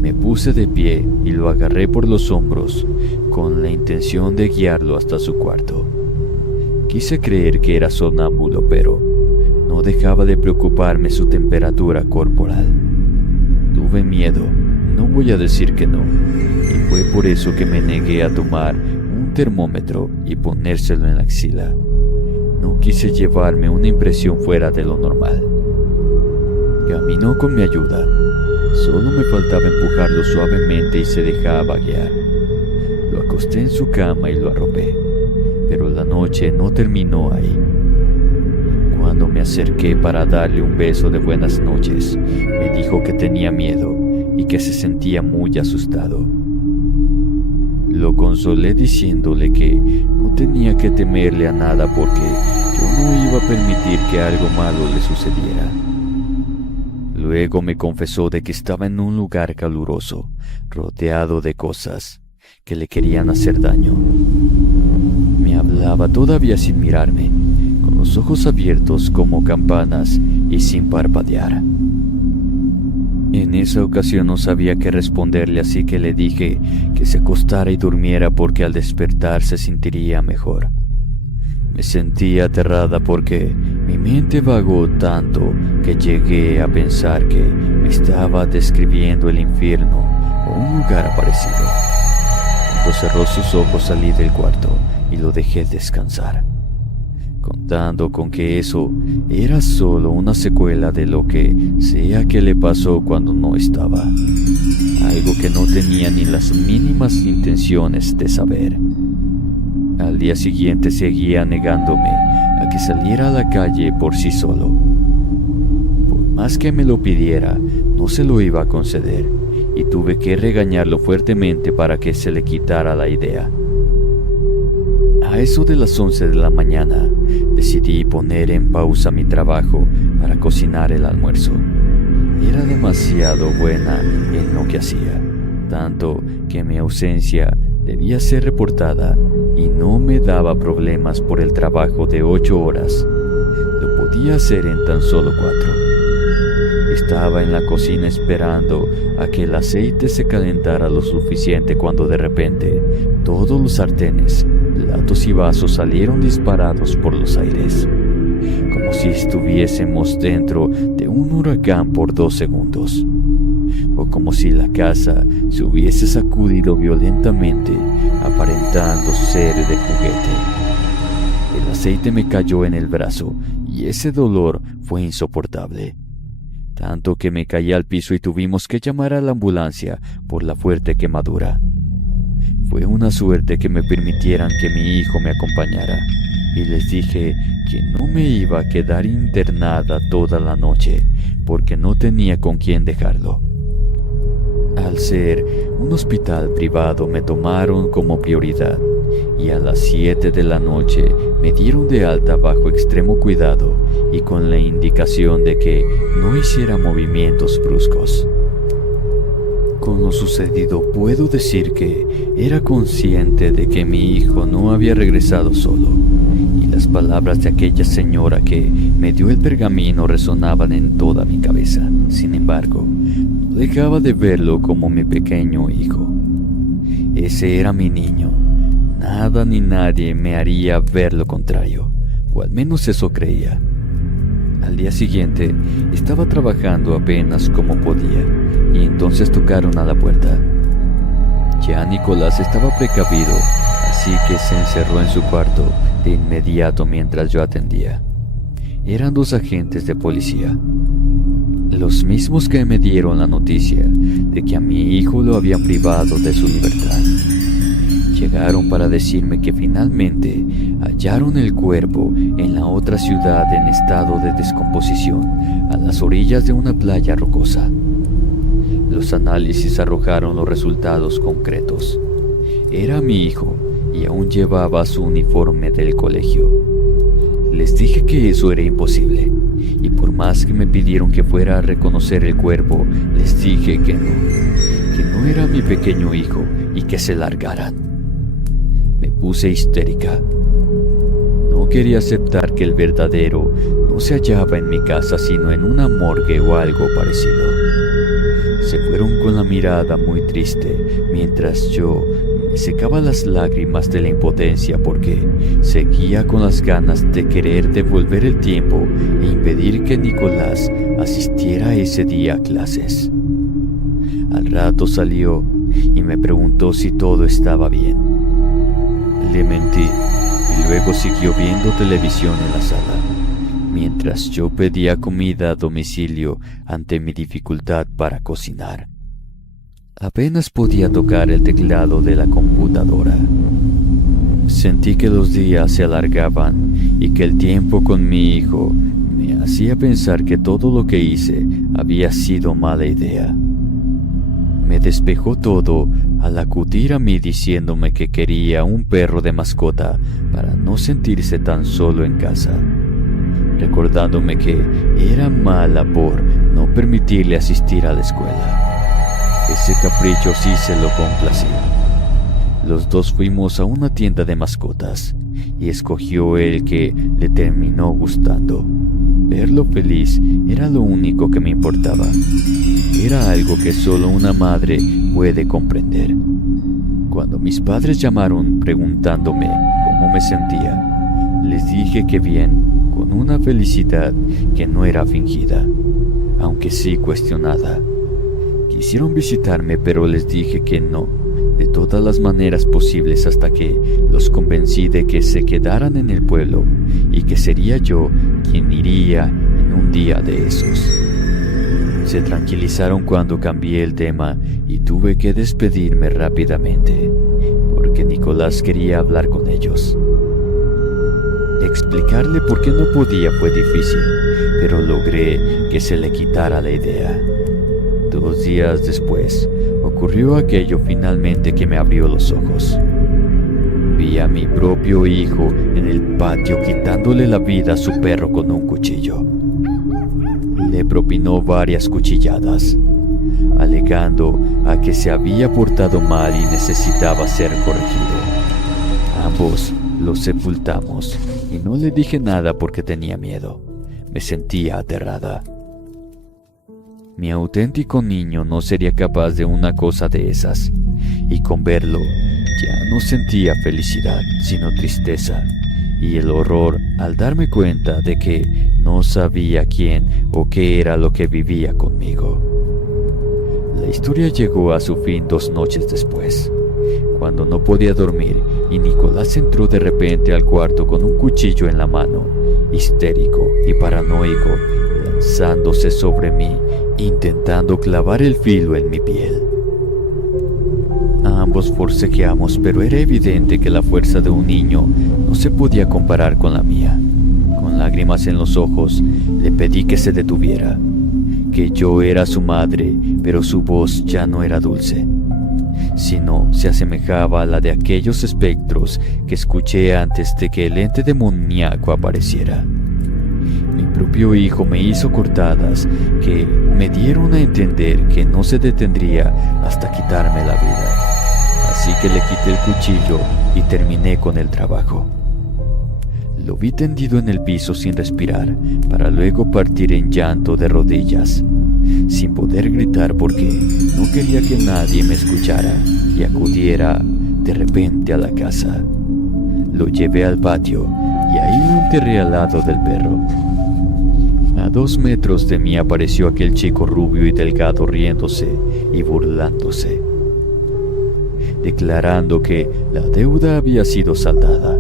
Me puse de pie y lo agarré por los hombros con la intención de guiarlo hasta su cuarto. Quise creer que era sonámbulo, pero no dejaba de preocuparme su temperatura corporal. Tuve miedo, no voy a decir que no, y fue por eso que me negué a tomar un termómetro y ponérselo en la axila. No quise llevarme una impresión fuera de lo normal. Caminó con mi ayuda. Solo me faltaba empujarlo suavemente y se dejaba guiar. Lo acosté en su cama y lo arropé, pero la noche no terminó ahí. Cuando me acerqué para darle un beso de buenas noches, me dijo que tenía miedo y que se sentía muy asustado. Lo consolé diciéndole que no tenía que temerle a nada porque yo no iba a permitir que algo malo le sucediera. Luego me confesó de que estaba en un lugar caluroso, rodeado de cosas que le querían hacer daño. Me hablaba todavía sin mirarme, con los ojos abiertos como campanas y sin parpadear. En esa ocasión no sabía qué responderle, así que le dije que se acostara y durmiera porque al despertar se sentiría mejor. Me sentía aterrada porque mi mente vagó tanto que llegué a pensar que me estaba describiendo el infierno o un lugar parecido. Cuando cerró sus ojos salí del cuarto y lo dejé descansar, contando con que eso era solo una secuela de lo que sea que le pasó cuando no estaba, algo que no tenía ni las mínimas intenciones de saber. Al día siguiente seguía negándome a que saliera a la calle por sí solo. Por más que me lo pidiera, no se lo iba a conceder, y tuve que regañarlo fuertemente para que se le quitara la idea. A eso de las 11 de la mañana, decidí poner en pausa mi trabajo para cocinar el almuerzo. Era demasiado buena en lo que hacía, tanto que mi ausencia debía ser reportada y no me daba problemas por el trabajo de 8 horas. Lo podía hacer en tan solo 4. Estaba en la cocina esperando a que el aceite se calentara lo suficiente cuando de repente todos los sartenes, platos y vasos salieron disparados por los aires, como si estuviésemos dentro de un huracán por 2 segundos, o como si la casa se hubiese sacudido violentamente, aparentando ser de juguete. El aceite me cayó en el brazo y ese dolor fue insoportable, tanto que me caí al piso y tuvimos que llamar a la ambulancia por la fuerte quemadura. Fue una suerte que me permitieran que mi hijo me acompañara, y les dije que no me iba a quedar internada toda la noche, porque no tenía con quién dejarlo. Al ser un hospital privado me tomaron como prioridad, y a las 7 de la noche me dieron de alta bajo extremo cuidado y con la indicación de que no hiciera movimientos bruscos. Con lo sucedido puedo decir que era consciente de que mi hijo no había regresado solo, y las palabras de aquella señora que me dio el pergamino resonaban en toda mi cabeza. Sin embargo, No dejaba de verlo como mi pequeño hijo. Ese era mi niño. Nada ni nadie me haría ver lo contrario, o al menos eso creía. Al día siguiente, estaba trabajando apenas como podía, y entonces tocaron a la puerta. Ya Nicolás estaba precavido, así que se encerró en su cuarto de inmediato mientras yo atendía. Eran 2 agentes de policía, los mismos que me dieron la noticia de que a mi hijo lo habían privado de su libertad. Llegaron para decirme que finalmente hallaron el cuerpo en la otra ciudad en estado de descomposición, a las orillas de una playa rocosa. Los análisis arrojaron los resultados concretos. Era mi hijo y aún llevaba su uniforme del colegio. Les dije que eso era imposible, y por más que me pidieron que fuera a reconocer el cuerpo, les dije que no era mi pequeño hijo y que se largaran. Me puse histérica. No quería aceptar que el verdadero no se hallaba en mi casa, sino en una morgue o algo parecido. Se fueron con la mirada muy triste, mientras yo me secaba las lágrimas de la impotencia porque seguía con las ganas de querer devolver el tiempo e impedir que Nicolás asistiera ese día a clases. Al rato salió y me preguntó si todo estaba bien. Le mentí y luego siguió viendo televisión en la sala, mientras yo pedía comida a domicilio ante mi dificultad para cocinar. Apenas podía tocar el teclado de la computadora. Sentí que los días se alargaban y que el tiempo con mi hijo me hacía pensar que todo lo que hice había sido mala idea. Me despejó todo al acudir a mí diciéndome que quería un perro de mascota para no sentirse tan solo en casa, recordándome que era mala por no permitirle asistir a la escuela. Ese capricho sí se lo complací. Los 2 fuimos a una tienda de mascotas y escogió el que le terminó gustando. Verlo feliz era lo único que me importaba. Era algo que solo una madre puede comprender. Cuando mis padres llamaron preguntándome cómo me sentía, les dije que bien, con una felicidad que no era fingida, aunque sí cuestionada. Quisieron visitarme, pero les dije que no, de todas las maneras posibles, hasta que los convencí de que se quedaran en el pueblo y que sería yo quien iría en un día de esos. Se tranquilizaron cuando cambié el tema y tuve que despedirme rápidamente, porque Nicolás quería hablar con ellos. Explicarle por qué no podía fue difícil, pero logré que se le quitara la idea. 2 días después, ocurrió aquello finalmente que me abrió los ojos. Vi a mi propio hijo en el patio quitándole la vida a su perro con un cuchillo. Le propinó varias cuchilladas, alegando a que se había portado mal y necesitaba ser corregido. Ambos lo sepultamos y no le dije nada porque tenía miedo. Me sentía aterrada. Mi auténtico niño no sería capaz de una cosa de esas, y con verlo ya no sentía felicidad, sino tristeza y el horror al darme cuenta de que no sabía quién o qué era lo que vivía conmigo. La historia llegó a su fin 2 noches después, cuando no podía dormir y Nicolás entró de repente al cuarto con un cuchillo en la mano, histérico y paranoico, lanzándose sobre mí, intentando clavar el filo en mi piel. Ambos forcejeamos, pero era evidente que la fuerza de un niño no se podía comparar con la mía. Con lágrimas en los ojos, le pedí que se detuviera, que yo era su madre, pero su voz ya no era dulce, sino se asemejaba a la de aquellos espectros que escuché antes de que el ente demoníaco apareciera. Mi propio hijo me hizo cortadas que me dieron a entender que no se detendría hasta quitarme la vida. Así que le quité el cuchillo y terminé con el trabajo. Lo vi tendido en el piso sin respirar, para luego partir en llanto de rodillas. sin poder gritar porque no quería que nadie me escuchara y acudiera de repente a la casa. Lo llevé al patio y ahí lo enterré al lado del perro. A 2 metros de mí apareció aquel chico rubio y delgado riéndose y burlándose, declarando que la deuda había sido saldada.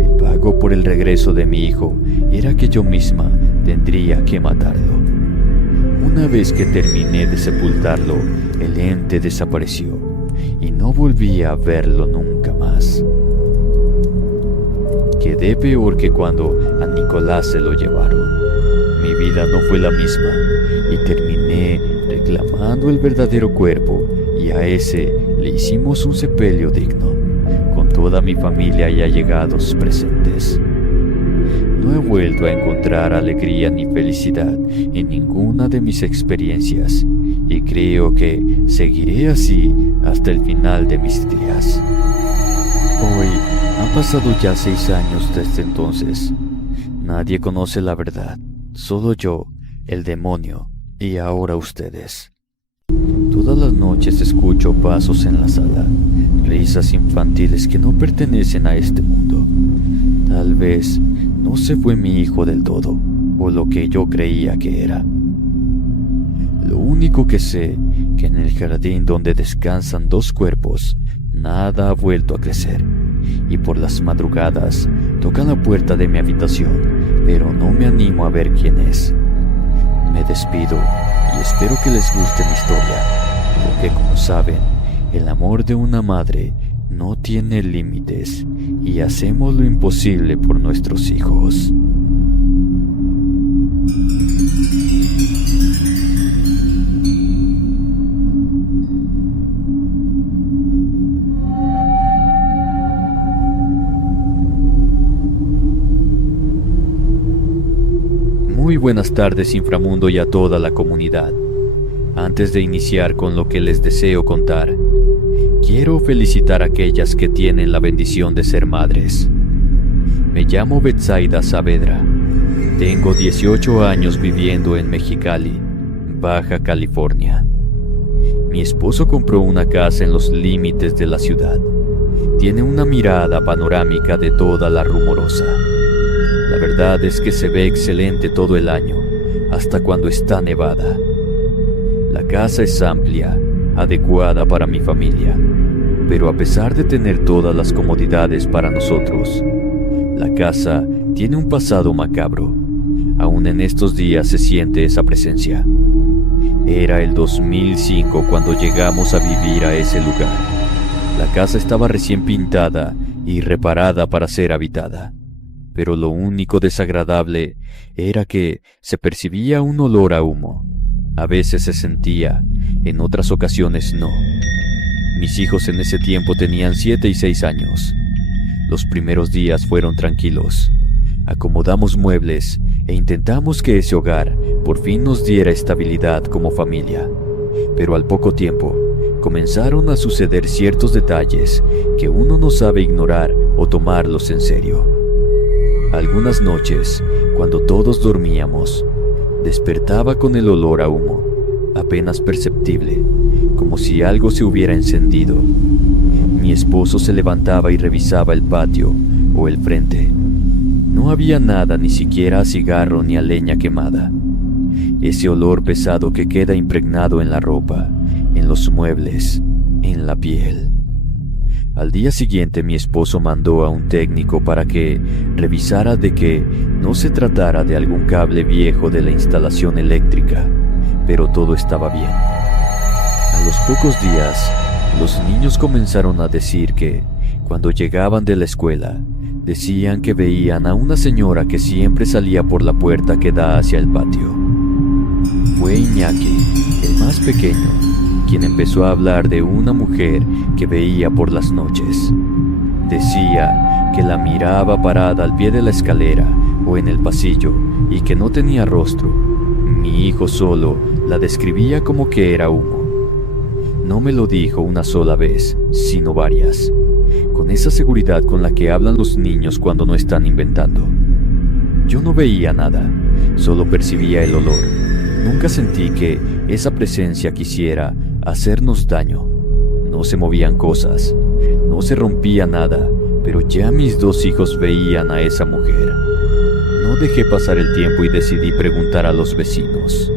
El pago por el regreso de mi hijo era que yo misma tendría que matarlo. Una vez que terminé de sepultarlo, el ente desapareció y no volví a verlo nunca más. Quedé peor que cuando a Nicolás se lo llevaron. Mi vida no fue la misma y terminé reclamando el verdadero cuerpo, y a ese le hicimos un sepelio digno, con toda mi familia y allegados presentes. No he vuelto a encontrar alegría ni felicidad en ninguna de mis experiencias, y creo que seguiré así hasta el final de mis días. Hoy han pasado ya 6 años desde entonces. Nadie conoce la verdad, solo yo, el demonio, y ahora ustedes. Todas las noches escucho pasos en la sala, risas infantiles que no pertenecen a este mundo. Tal vez no se fue mi hijo del todo, o lo que yo creía que era. Lo único que sé, que en el jardín donde descansan 2 cuerpos, nada ha vuelto a crecer, y por las madrugadas tocan la puerta de mi habitación, pero no me animo a ver quién es. Me despido y espero que les guste mi historia, porque como saben, el amor de una madre no tiene límites y hacemos lo imposible por nuestros hijos. Muy buenas tardes, inframundo, y a toda la comunidad. Antes de iniciar con lo que les deseo contar, quiero felicitar a aquellas que tienen la bendición de ser madres. Me llamo Betsaida Saavedra. Tengo 18 años viviendo en Mexicali, Baja California. Mi esposo compró una casa en los límites de la ciudad. Tiene una mirada panorámica de toda la Rumorosa. La verdad es que se ve excelente todo el año, hasta cuando está nevada. La casa es amplia, adecuada para mi familia, pero a pesar de tener todas las comodidades para nosotros, la casa tiene un pasado macabro. Aún en estos días se siente esa presencia. Era el 2005 cuando llegamos a vivir a ese lugar. La casa estaba recién pintada y reparada para ser habitada. Pero lo único desagradable era que se percibía un olor a humo. A veces se sentía, en otras ocasiones no. Mis hijos en ese tiempo tenían 7 y 6 años. Los primeros días fueron tranquilos. Acomodamos muebles e intentamos que ese hogar por fin nos diera estabilidad como familia. Pero al poco tiempo comenzaron a suceder ciertos detalles que uno no sabe ignorar o tomarlos en serio. Algunas noches, cuando todos dormíamos, despertaba con el olor a humo, apenas perceptible, como si algo se hubiera encendido. Mi esposo se levantaba y revisaba el patio o el frente. No había nada, ni siquiera a cigarro ni a leña quemada. Ese olor pesado que queda impregnado en la ropa, en los muebles, en la piel. Al día siguiente mi esposo mandó a un técnico para que revisara de que no se tratara de algún cable viejo de la instalación eléctrica, pero todo estaba bien. A los pocos días, los niños comenzaron a decir que, cuando llegaban de la escuela, decían que veían a una señora que siempre salía por la puerta que da hacia el patio. Fue Iñaki, el más pequeño, quien empezó a hablar de una mujer que veía por las noches. Decía que la miraba parada al pie de la escalera o en el pasillo y que no tenía rostro. Mi hijo solo la describía como que era humo. No me lo dijo una sola vez, sino varias, con esa seguridad con la que hablan los niños cuando no están inventando. Yo no veía nada, solo percibía el olor. Nunca sentí que esa presencia quisiera hacernos daño. No se movían cosas, no se rompía nada, pero ya mis 2 hijos veían a esa mujer. No dejé pasar el tiempo y decidí preguntar a los vecinos.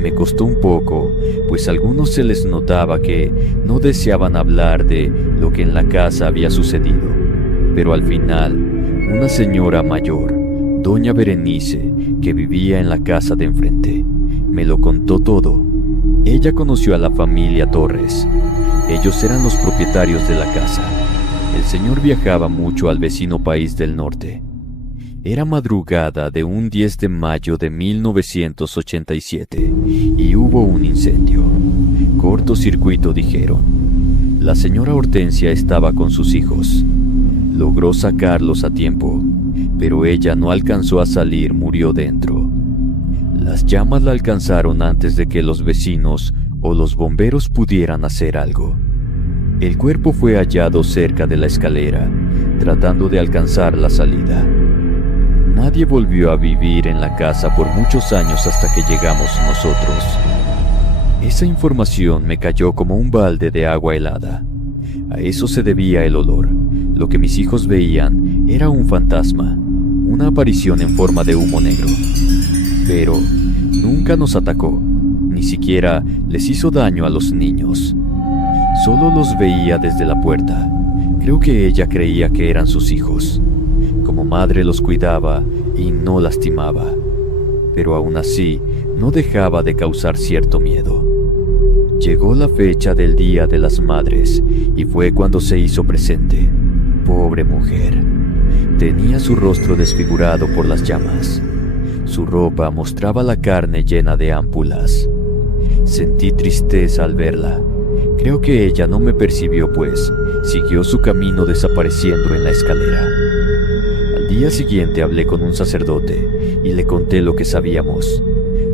Me costó un poco, pues a algunos se les notaba que no deseaban hablar de lo que en la casa había sucedido. Pero al final, una señora mayor, doña Berenice, que vivía en la casa de enfrente, me lo contó todo. Ella conoció a la familia Torres. Ellos eran los propietarios de la casa. El señor viajaba mucho al vecino país del norte. Era madrugada de un 10 de mayo de 1987 y hubo un incendio. Cortocircuito, dijeron. La señora Hortensia estaba con sus hijos. Logró sacarlos a tiempo, pero ella no alcanzó a salir, murió dentro. Las llamas la alcanzaron antes de que los vecinos o los bomberos pudieran hacer algo. El cuerpo fue hallado cerca de la escalera, tratando de alcanzar la salida. Nadie volvió a vivir en la casa por muchos años hasta que llegamos nosotros. Esa información me cayó como un balde de agua helada. A eso se debía el olor. Lo que mis hijos veían era un fantasma, una aparición en forma de humo negro. Pero nunca nos atacó, ni siquiera les hizo daño a los niños. Solo los veía desde la puerta. Creo que ella creía que eran sus hijos. Como madre los cuidaba y no lastimaba, pero aún así no dejaba de causar cierto miedo. Llegó la fecha del Día de las Madres y fue cuando se hizo presente. Pobre mujer. Tenía su rostro desfigurado por las llamas. Su ropa mostraba la carne llena de ámpulas. Sentí tristeza al verla. Creo que ella no me percibió, pues siguió su camino desapareciendo en la escalera. Al día siguiente hablé con un sacerdote y le conté lo que sabíamos,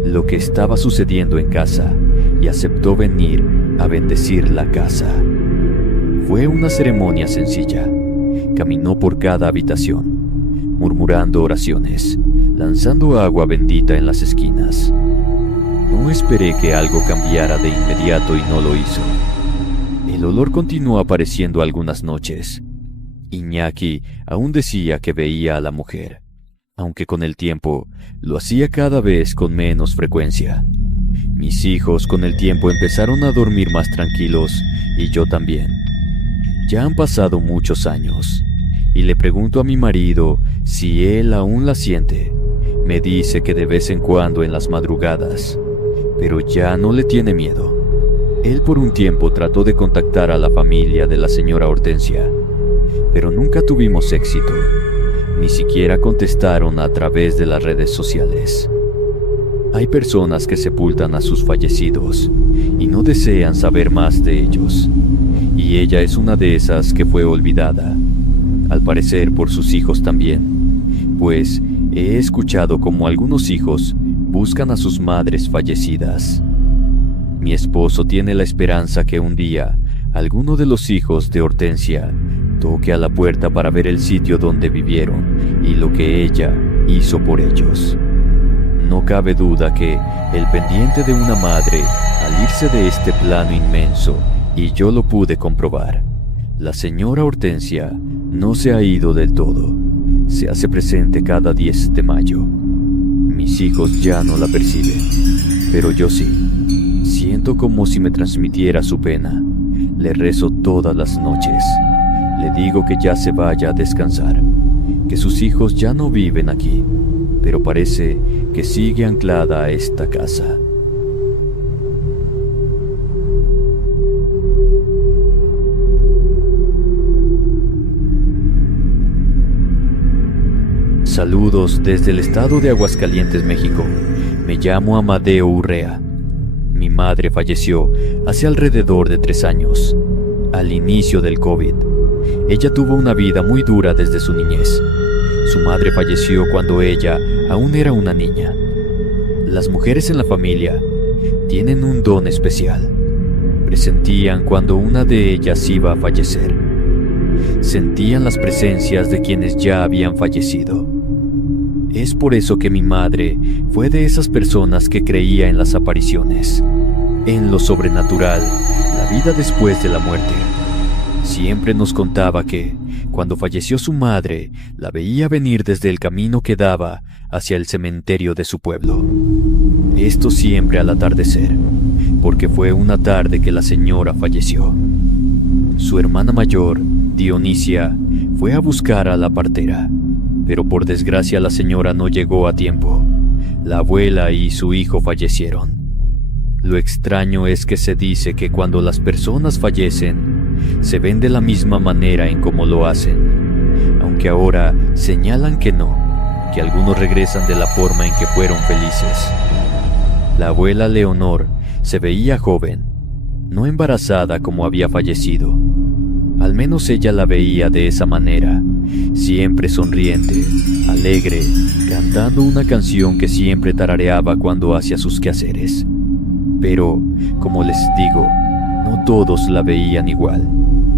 lo que estaba sucediendo en casa, y aceptó venir a bendecir la casa. Fue una ceremonia sencilla. Caminó por cada habitación, murmurando oraciones, lanzando agua bendita en las esquinas. No esperé que algo cambiara de inmediato y no lo hizo. El olor continuó apareciendo algunas noches. Iñaki aún decía que veía a la mujer, aunque con el tiempo lo hacía cada vez con menos frecuencia. Mis hijos con el tiempo empezaron a dormir más tranquilos y yo también. Ya han pasado muchos años y le pregunto a mi marido si él aún la siente. Me dice que de vez en cuando en las madrugadas, pero ya no le tiene miedo. Él por un tiempo trató de contactar a la familia de la señora Hortensia, pero nunca tuvimos éxito. Ni siquiera contestaron a través de las redes sociales. Hay personas que sepultan a sus fallecidos y no desean saber más de ellos, y ella es una de esas que fue olvidada, al parecer por sus hijos también, pues he escuchado como algunos hijos buscan a sus madres fallecidas. Mi esposo tiene la esperanza que un día alguno de los hijos de Hortensia toque a la puerta para ver el sitio donde vivieron y lo que ella hizo por ellos. No cabe duda que el pendiente de una madre al irse de este plano inmenso, y yo lo pude comprobar, la señora Hortensia no se ha ido del todo. Se hace presente cada 10 de mayo. Mis hijos ya no la perciben, pero yo sí. Siento como si me transmitiera su pena. Le rezo todas las noches. Le digo que ya se vaya a descansar, que sus hijos ya no viven aquí, pero parece que sigue anclada a esta casa. Saludos desde el estado de Aguascalientes, México. Me llamo Amadeo Urrea. Mi madre falleció hace alrededor de 3 años, al inicio del COVID. Ella tuvo una vida muy dura desde su niñez. Su madre falleció cuando ella aún era una niña. Las mujeres en la familia tienen un don especial. Presentían cuando una de ellas iba a fallecer. Sentían las presencias de quienes ya habían fallecido. Es por eso que mi madre fue de esas personas que creía en las apariciones, en lo sobrenatural, la vida después de la muerte. Siempre nos contaba que, cuando falleció su madre, la veía venir desde el camino que daba hacia el cementerio de su pueblo. Esto siempre al atardecer, porque fue una tarde que la señora falleció. Su hermana mayor, Dionisia, fue a buscar a la partera, pero por desgracia la señora no llegó a tiempo. La abuela y su hijo fallecieron. Lo extraño es que se dice que cuando las personas fallecen, se ven de la misma manera en cómo lo hacen, aunque ahora señalan que no, que algunos regresan de la forma en que fueron felices. La abuela Leonor se veía joven, no embarazada como había fallecido. Al menos ella la veía de esa manera, siempre sonriente, alegre, cantando una canción que siempre tarareaba cuando hacía sus quehaceres. Pero, como les digo, no todos la veían igual.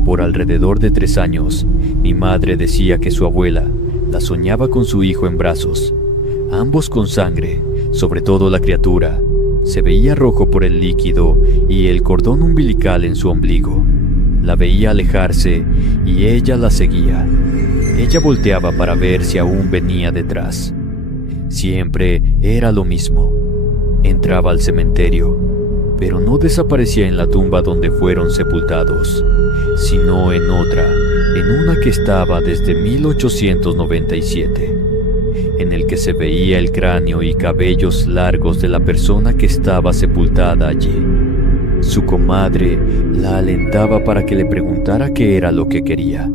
Por alrededor de 3 años, mi madre decía que su abuela la soñaba con su hijo en brazos, ambos con sangre, sobre todo la criatura. Se veía rojo por el líquido y el cordón umbilical en su ombligo. La veía alejarse y ella la seguía. Ella volteaba para ver si aún venía detrás. Siempre era lo mismo. Entraba al cementerio, pero no desaparecía en la tumba donde fueron sepultados, sino en otra, en una que estaba desde 1897, en el que se veía el cráneo y cabellos largos de la persona que estaba sepultada allí. Su comadre la alentaba para que le preguntara qué era lo que quería,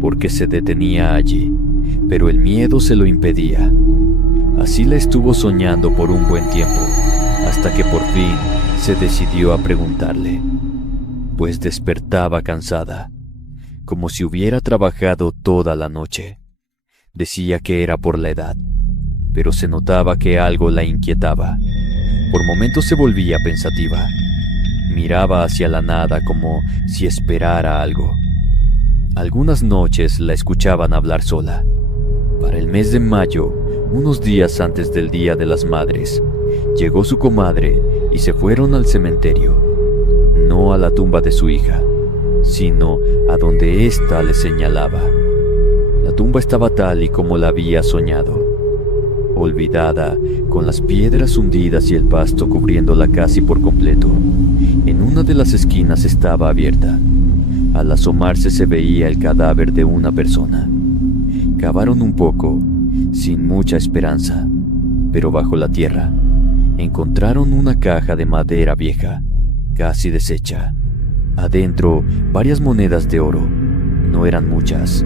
porque se detenía allí, pero el miedo se lo impedía. Así la estuvo soñando por un buen tiempo, hasta que por fin se decidió a preguntarle, pues despertaba cansada, como si hubiera trabajado toda la noche. Decía que era por la edad, pero se notaba que algo la inquietaba. Por momentos se volvía pensativa. Miraba hacia la nada como si esperara algo. Algunas noches la escuchaban hablar sola. Para el mes de mayo, unos días antes del Día de las Madres, llegó su comadre y se fueron al cementerio, no a la tumba de su hija, sino a donde ésta le señalaba. La tumba estaba tal y como la había soñado, olvidada, con las piedras hundidas y el pasto cubriéndola casi por completo. En una de las esquinas estaba abierta. Al asomarse se veía el cadáver de una persona. Cavaron un poco, sin mucha esperanza, pero bajo la tierra encontraron una caja de madera vieja, casi deshecha. Adentro, varias monedas de oro. No eran muchas,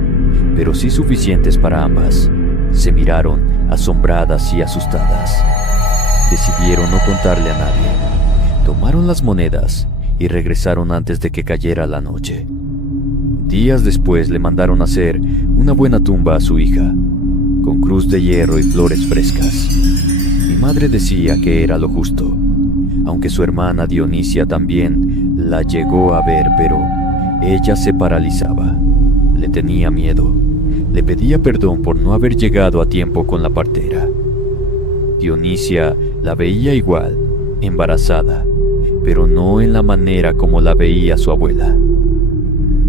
pero sí suficientes para ambas. Se miraron asombradas y asustadas. Decidieron no contarle a nadie. Tomaron las monedas y regresaron antes de que cayera la noche. Días después le mandaron hacer una buena tumba a su hija, con cruz de hierro y flores frescas. Mi madre decía que era lo justo, aunque su hermana Dionisia también la llegó a ver, pero ella se paralizaba. Le tenía miedo. Le pedía perdón por no haber llegado a tiempo con la partera. Dionisia la veía igual, embarazada, pero no en la manera como la veía su abuela.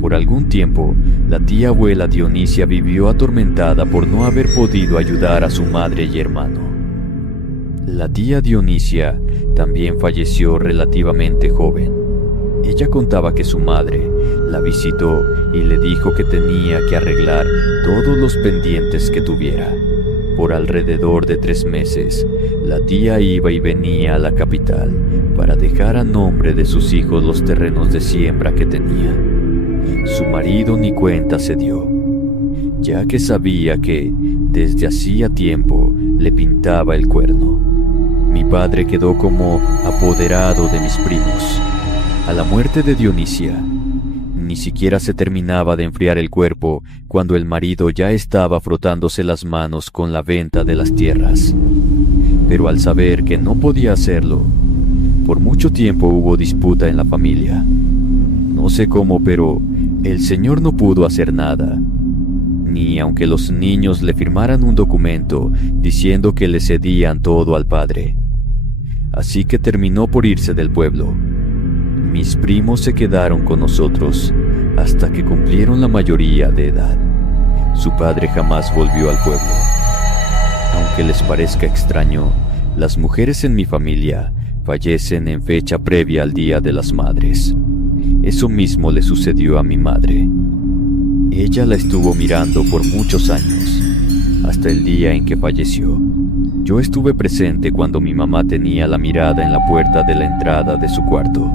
Por algún tiempo, la tía abuela Dionisia vivió atormentada por no haber podido ayudar a su madre y hermano. La tía Dionisia también falleció relativamente joven. Ella contaba que su madre la visitó y le dijo que tenía que arreglar todos los pendientes que tuviera. Por alrededor de 3 meses, la tía iba y venía a la capital para dejar a nombre de sus hijos los terrenos de siembra que tenía. Su marido ni cuenta se dio, ya que sabía que desde hacía tiempo le pintaba el cuerno. Mi padre quedó como apoderado de mis primos. A la muerte de Dionisia, ni siquiera se terminaba de enfriar el cuerpo cuando el marido ya estaba frotándose las manos con la venta de las tierras. Pero al saber que no podía hacerlo, por mucho tiempo hubo disputa en la familia. No sé cómo, pero el señor no pudo hacer nada, ni aunque los niños le firmaran un documento diciendo que le cedían todo al padre. Así que terminó por irse del pueblo. Mis primos se quedaron con nosotros hasta que cumplieron la mayoría de edad. Su padre jamás volvió al pueblo. Aunque les parezca extraño, las mujeres en mi familia fallecen en fecha previa al Día de las Madres. Eso mismo le sucedió a mi madre. Ella la estuvo mirando por muchos años, hasta el día en que falleció. Yo estuve presente cuando mi mamá tenía la mirada en la puerta de la entrada de su cuarto.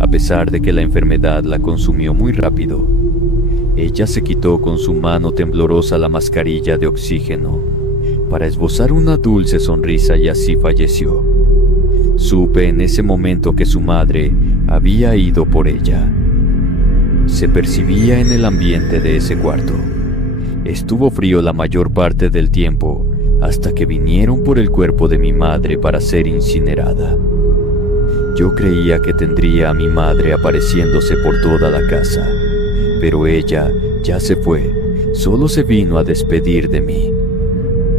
A pesar de que la enfermedad la consumió muy rápido, ella se quitó con su mano temblorosa la mascarilla de oxígeno para esbozar una dulce sonrisa y así falleció. Supe en ese momento que su madre había ido por ella. Se percibía en el ambiente de ese cuarto. Estuvo frío la mayor parte del tiempo hasta que vinieron por el cuerpo de mi madre para ser incinerada. Yo creía que tendría a mi madre apareciéndose por toda la casa, pero ella ya se fue, solo se vino a despedir de mí.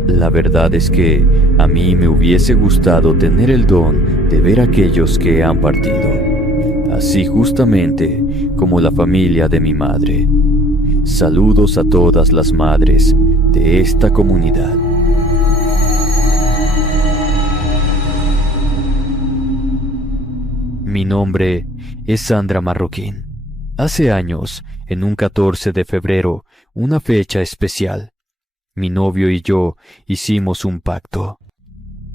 La verdad es que a mí me hubiese gustado tener el don de ver a aquellos que han partido, así justamente como la familia de mi madre. Saludos a todas las madres de esta comunidad. Mi nombre es Sandra Marroquín. Hace años, en un 14 de febrero, una fecha especial, mi novio y yo hicimos un pacto.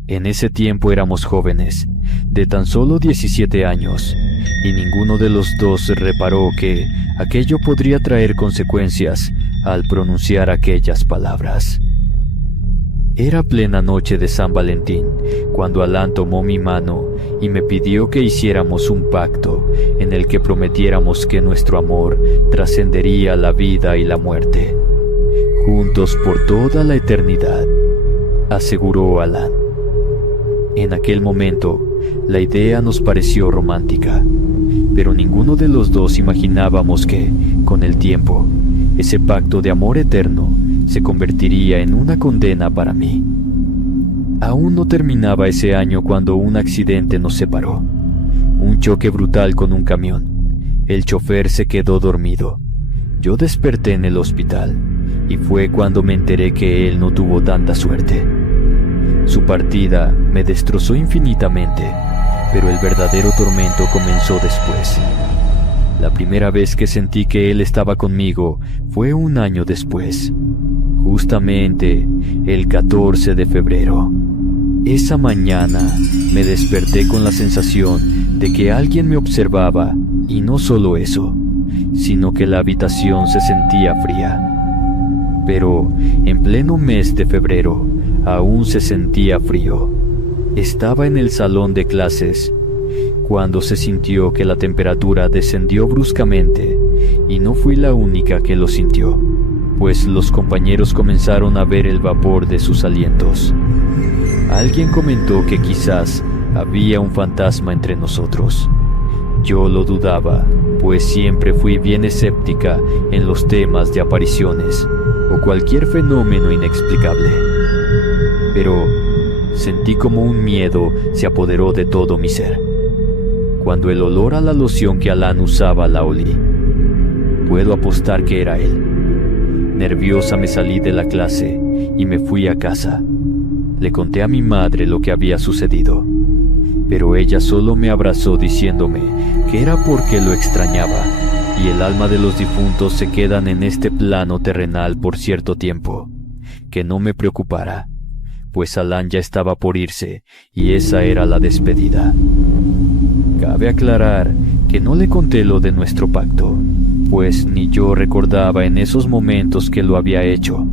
En ese tiempo éramos jóvenes, de tan solo 17 años, y ninguno de los dos reparó que aquello podría traer consecuencias al pronunciar aquellas palabras. Era plena noche de San Valentín, cuando Alan tomó mi mano y me pidió que hiciéramos un pacto en el que prometiéramos que nuestro amor trascendería la vida y la muerte, juntos por toda la eternidad, aseguró Alan. En aquel momento, la idea nos pareció romántica, pero ninguno de los dos imaginábamos que, con el tiempo, ese pacto de amor eterno se convertiría en una condena para mí. Aún no terminaba ese año cuando un accidente nos separó. Un choque brutal con un camión. El chofer se quedó dormido. Yo desperté en el hospital y fue cuando me enteré que él no tuvo tanta suerte. Su partida me destrozó infinitamente, pero el verdadero tormento comenzó después. La primera vez que sentí que él estaba conmigo fue un año después, justamente el 14 de febrero. Esa mañana me desperté con la sensación de que alguien me observaba, y no solo eso, sino que la habitación se sentía fría. Pero en pleno mes de febrero aún se sentía frío. Estaba en el salón de clases cuando se sintió que la temperatura descendió bruscamente, y no fui la única que lo sintió, pues los compañeros comenzaron a ver el vapor de sus alientos. Alguien comentó que quizás había un fantasma entre nosotros. Yo lo dudaba, pues siempre fui bien escéptica en los temas de apariciones o cualquier fenómeno inexplicable. Pero sentí como un miedo se apoderó de todo mi ser cuando el olor a la loción que Alan usaba la olí. Puedo apostar que era él. Nerviosa me salí de la clase y me fui a casa. Le conté a mi madre lo que había sucedido, pero ella solo me abrazó diciéndome que era porque lo extrañaba, y el alma de los difuntos se quedan en este plano terrenal por cierto tiempo, que no me preocupara, pues Alan ya estaba por irse y esa era la despedida. Cabe aclarar que no le conté lo de nuestro pacto, pues ni yo recordaba en esos momentos que lo había hecho.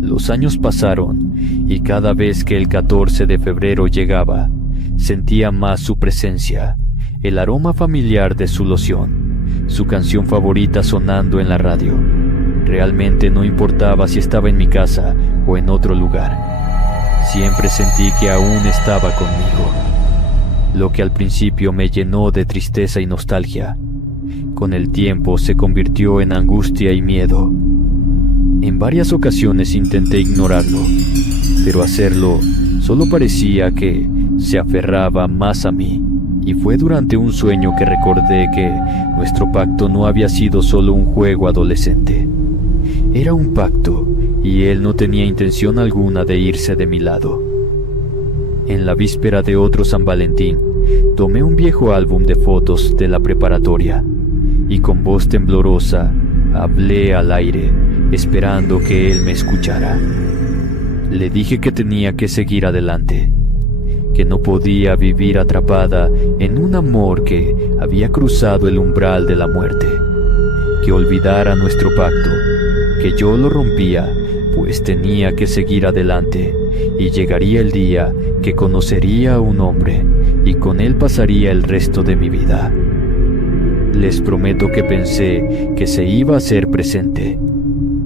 Los años pasaron y cada vez que el 14 de febrero llegaba, sentía más su presencia, el aroma familiar de su loción, su canción favorita sonando en la radio. Realmente no importaba si estaba en mi casa o en otro lugar. Siempre sentí que aún estaba conmigo, lo que al principio me llenó de tristeza y nostalgia. Con el tiempo se convirtió en angustia y miedo. En varias ocasiones intenté ignorarlo, pero hacerlo solo parecía que se aferraba más a mí. Y fue durante un sueño que recordé que nuestro pacto no había sido solo un juego adolescente. Era un pacto, y él no tenía intención alguna de irse de mi lado. En la víspera de otro San Valentín, tomé un viejo álbum de fotos de la preparatoria, y con voz temblorosa hablé al aire, esperando que él me escuchara. Le dije que tenía que seguir adelante, que no podía vivir atrapada en un amor que había cruzado el umbral de la muerte, que olvidara nuestro pacto, que yo lo rompía, pues tenía que seguir adelante, y llegaría el día que conocería a un hombre, y con él pasaría el resto de mi vida. Les prometo que pensé que se iba a hacer presente,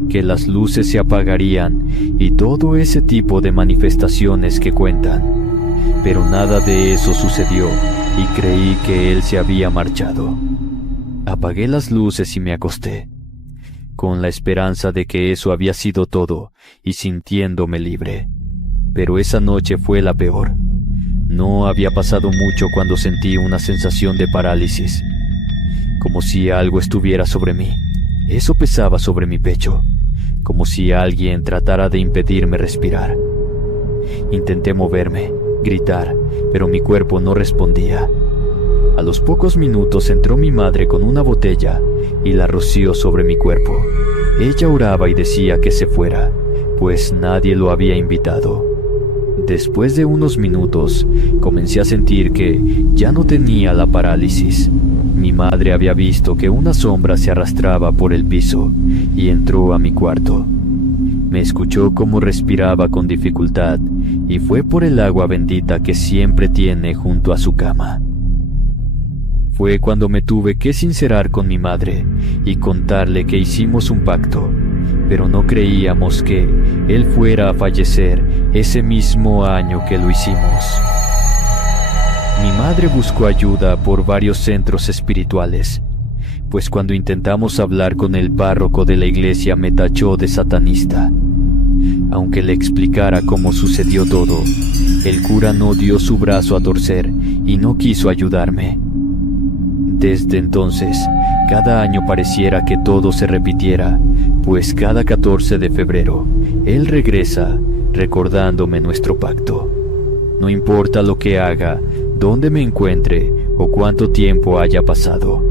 que las luces se apagarían y todo ese tipo de manifestaciones que cuentan, pero nada de eso sucedió y creí que él se había marchado. Apagué las luces y me acosté, con la esperanza de que eso había sido todo y sintiéndome libre. Pero esa noche fue la peor. No había pasado mucho cuando sentí una sensación de parálisis, como si algo estuviera sobre mí. Eso pesaba sobre mi pecho, como si alguien tratara de impedirme respirar. Intenté moverme, gritar, pero mi cuerpo no respondía. A los pocos minutos entró mi madre con una botella y la roció sobre mi cuerpo. Ella oraba y decía que se fuera, pues nadie lo había invitado. Después de unos minutos, comencé a sentir que ya no tenía la parálisis. Mi madre había visto que una sombra se arrastraba por el piso y entró a mi cuarto. Me escuchó cómo respiraba con dificultad y fue por el agua bendita que siempre tiene junto a su cama. Fue cuando me tuve que sincerar con mi madre y contarle que hicimos un pacto, pero no creíamos que él fuera a fallecer ese mismo año que lo hicimos. Mi madre buscó ayuda por varios centros espirituales, pues cuando intentamos hablar con el párroco de la iglesia me tachó de satanista. Aunque le explicara cómo sucedió todo, el cura no dio su brazo a torcer y no quiso ayudarme. Desde entonces, cada año pareciera que todo se repitiera, pues cada 14 de febrero, él regresa recordándome nuestro pacto. No importa lo que haga, dónde me encuentre o cuánto tiempo haya pasado.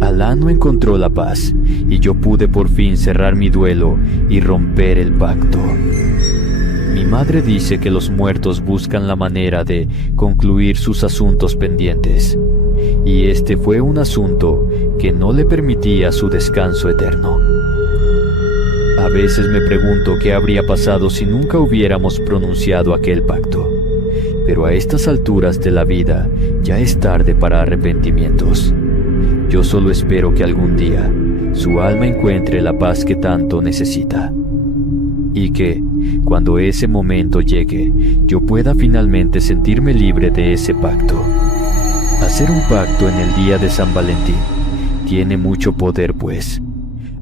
Alá no encontró la paz y yo pude por fin cerrar mi duelo y romper el pacto. Mi madre dice que los muertos buscan la manera de concluir sus asuntos pendientes, y este fue un asunto que no le permitía su descanso eterno. A veces me pregunto qué habría pasado si nunca hubiéramos pronunciado aquel pacto, pero a estas alturas de la vida ya es tarde para arrepentimientos. Yo solo espero que algún día su alma encuentre la paz que tanto necesita, y que, cuando ese momento llegue, yo pueda finalmente sentirme libre de ese pacto. Hacer un pacto en el día de San Valentín tiene mucho poder, pues,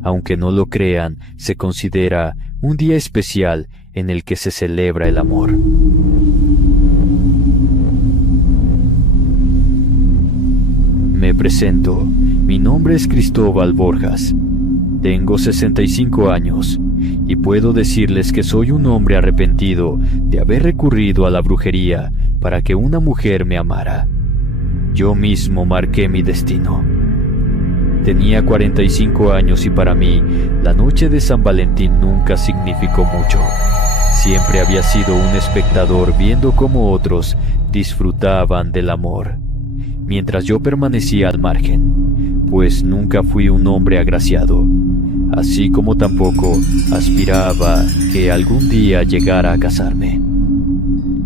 aunque no lo crean, se considera un día especial en el que se celebra el amor. Me presento, mi nombre es Cristóbal Borjas, tengo 65 años y puedo decirles que soy un hombre arrepentido de haber recurrido a la brujería para que una mujer me amara. Yo mismo marqué mi destino. Tenía 45 años y para mí, la noche de San Valentín nunca significó mucho. Siempre había sido un espectador viendo cómo otros disfrutaban del amor, mientras yo permanecía al margen, pues nunca fui un hombre agraciado, así como tampoco aspiraba que algún día llegara a casarme.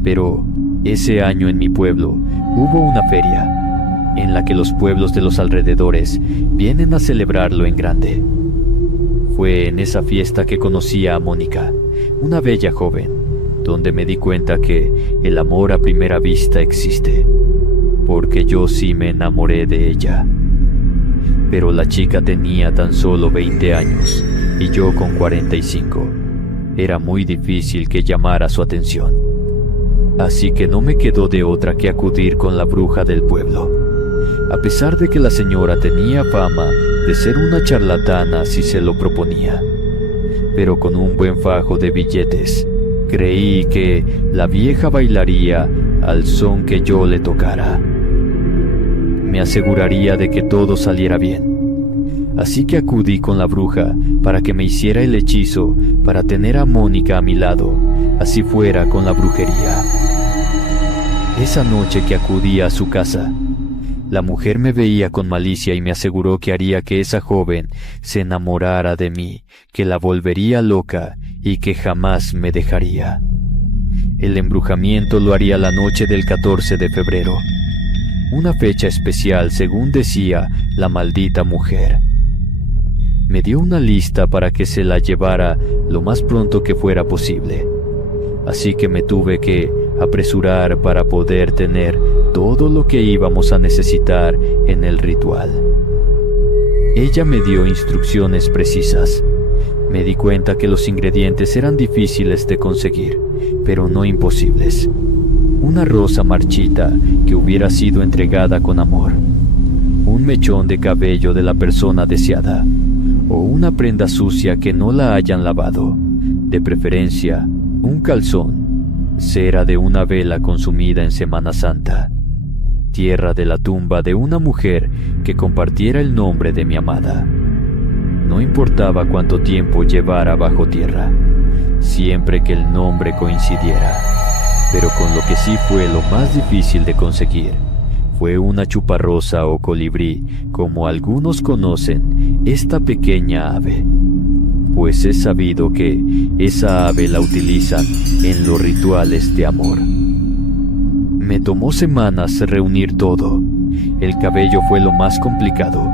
Pero ese año en mi pueblo hubo una feria, en la que los pueblos de los alrededores vienen a celebrarlo en grande. Fue en esa fiesta que conocí a Mónica, una bella joven, donde me di cuenta que el amor a primera vista existe, porque yo sí me enamoré de ella. pero la chica tenía tan solo 20 años y yo con 45. Era muy difícil que llamara su atención. Así que no me quedó de otra que acudir con la bruja del pueblo. A pesar de que la señora tenía fama de ser una charlatana si se lo proponía, pero con un buen fajo de billetes, creí que la vieja bailaría al son que yo le tocara. Me aseguraría de que todo saliera bien. Así que acudí con la bruja para que me hiciera el hechizo para tener a Mónica a mi lado, así fuera con la brujería. Esa noche que acudí a su casa, la mujer me veía con malicia y me aseguró que haría que esa joven se enamorara de mí, que la volvería loca y que jamás me dejaría. El embrujamiento lo haría la noche del 14 de febrero, una fecha especial según decía la maldita mujer. Me dio una lista para que se la llevara lo más pronto que fuera posible, así que me tuve que apresurar para poder tener todo lo que íbamos a necesitar en el ritual. Ella me dio instrucciones precisas. Me di cuenta que los ingredientes eran difíciles de conseguir, pero no imposibles. Una rosa marchita que hubiera sido entregada con amor, un mechón de cabello de la persona deseada, o una prenda sucia que no la hayan lavado, de preferencia un calzón, cera de una vela consumida en Semana Santa, tierra de la tumba de una mujer que compartiera el nombre de mi amada. No importaba cuánto tiempo llevara bajo tierra, siempre que el nombre coincidiera. Pero con lo que sí fue lo más difícil de conseguir, fue una chuparrosa o colibrí, como algunos conocen esta pequeña ave, pues es sabido que esa ave la utilizan en los rituales de amor. Me tomó semanas reunir todo. El cabello fue lo más complicado.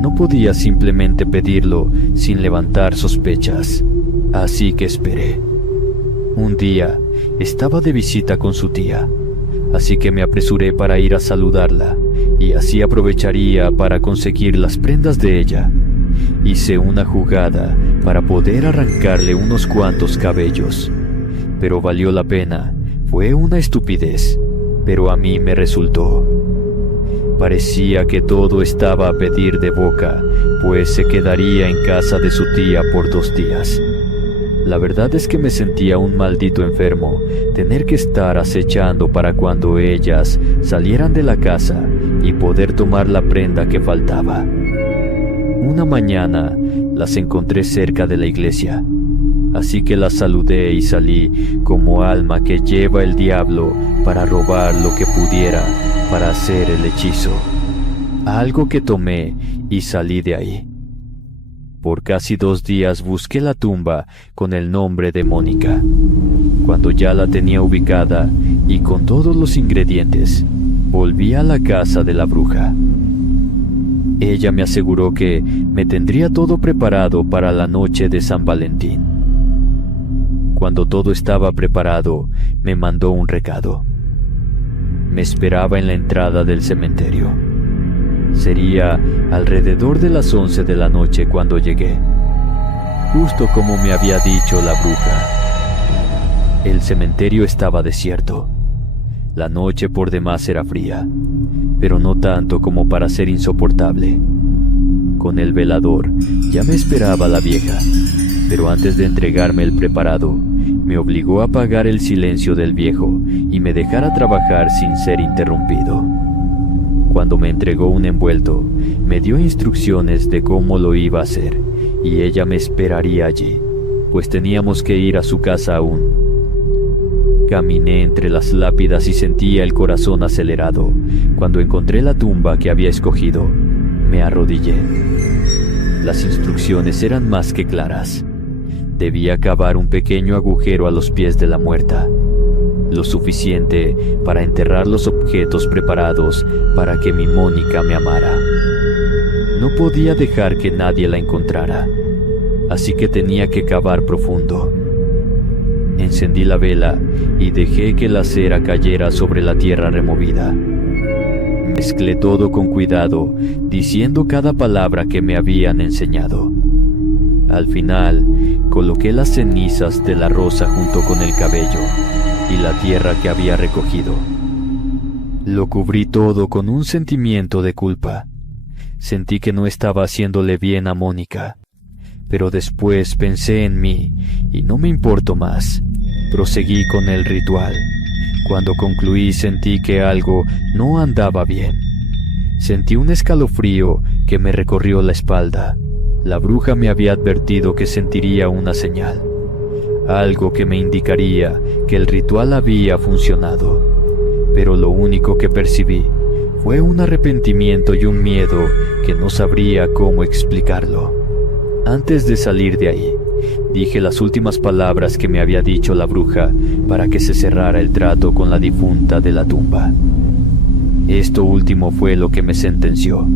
No podía simplemente pedirlo sin levantar sospechas, así que esperé. Un día estaba de visita con su tía, así que me apresuré para ir a saludarla, y así aprovecharía para conseguir las prendas de ella. Hice una jugada para poder arrancarle unos cuantos cabellos, pero valió la pena. Fue una estupidez, pero a mí me resultó. Parecía que todo estaba a pedir de boca, pues se quedaría en casa de su tía por 2 días. La verdad es que me sentía un maldito enfermo, tener que estar acechando para cuando ellas salieran de la casa y poder tomar la prenda que faltaba. Una mañana las encontré cerca de la iglesia, así que las saludé y salí como alma que lleva el diablo para robar lo que pudiera para hacer el hechizo. Algo que tomé y salí de ahí. Por casi 2 días busqué la tumba con el nombre de Mónica. Cuando ya la tenía ubicada y con todos los ingredientes, volví a la casa de la bruja. Ella me aseguró que me tendría todo preparado para la noche de San Valentín. Cuando todo estaba preparado, me mandó un recado. Me esperaba en la entrada del cementerio. Sería alrededor de las 11 de la noche cuando llegué, justo como me había dicho la bruja. El cementerio estaba desierto. La noche por demás era fría, pero no tanto como para ser insoportable. Con el velador ya me esperaba la vieja, pero antes de entregarme el preparado, me obligó a apagar el silencio del viejo y me dejara trabajar sin ser interrumpido. Cuando me entregó un envuelto, me dio instrucciones de cómo lo iba a hacer, y ella me esperaría allí, pues teníamos que ir a su casa aún. Caminé entre las lápidas y sentía el corazón acelerado. Cuando encontré la tumba que había escogido, me arrodillé. Las instrucciones eran más que claras. Debía cavar un pequeño agujero a los pies de la muerta, lo suficiente para enterrar los objetos preparados para que mi Mónica me amara. No podía dejar que nadie la encontrara, así que tenía que cavar profundo. Encendí la vela y dejé que la cera cayera sobre la tierra removida. Mezclé todo con cuidado, diciendo cada palabra que me habían enseñado. Al final, coloqué las cenizas de la rosa junto con el cabello y la tierra que había recogido. Lo cubrí todo con un sentimiento de culpa. Sentí que no estaba haciéndole bien a Mónica, pero después pensé en mí y no me importó más. Proseguí con el ritual. Cuando concluí sentí que algo no andaba bien. Sentí un escalofrío que me recorrió la espalda. La bruja me había advertido que sentiría una señal, algo que me indicaría que el ritual había funcionado. Pero lo único que percibí fue un arrepentimiento y un miedo que no sabría cómo explicarlo. Antes de salir de ahí, dije las últimas palabras que me había dicho la bruja para que se cerrara el trato con la difunta de la tumba. Esto último fue lo que me sentenció.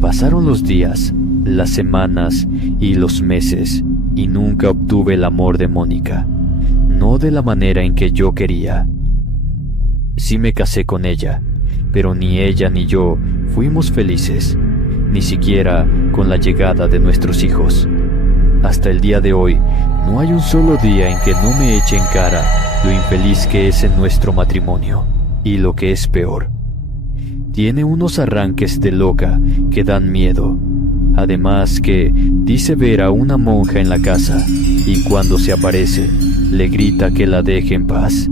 Pasaron los días, las semanas y los meses, y nunca obtuve el amor de Mónica, no de la manera en que yo quería. Sí me casé con ella, pero ni ella ni yo fuimos felices, ni siquiera con la llegada de nuestros hijos. Hasta el día de hoy, no hay un solo día en que no me eche en cara lo infeliz que es en nuestro matrimonio, y lo que es peor, tiene unos arranques de loca que dan miedo. Además que dice ver a una monja en la casa y cuando se aparece, le grita que la deje en paz.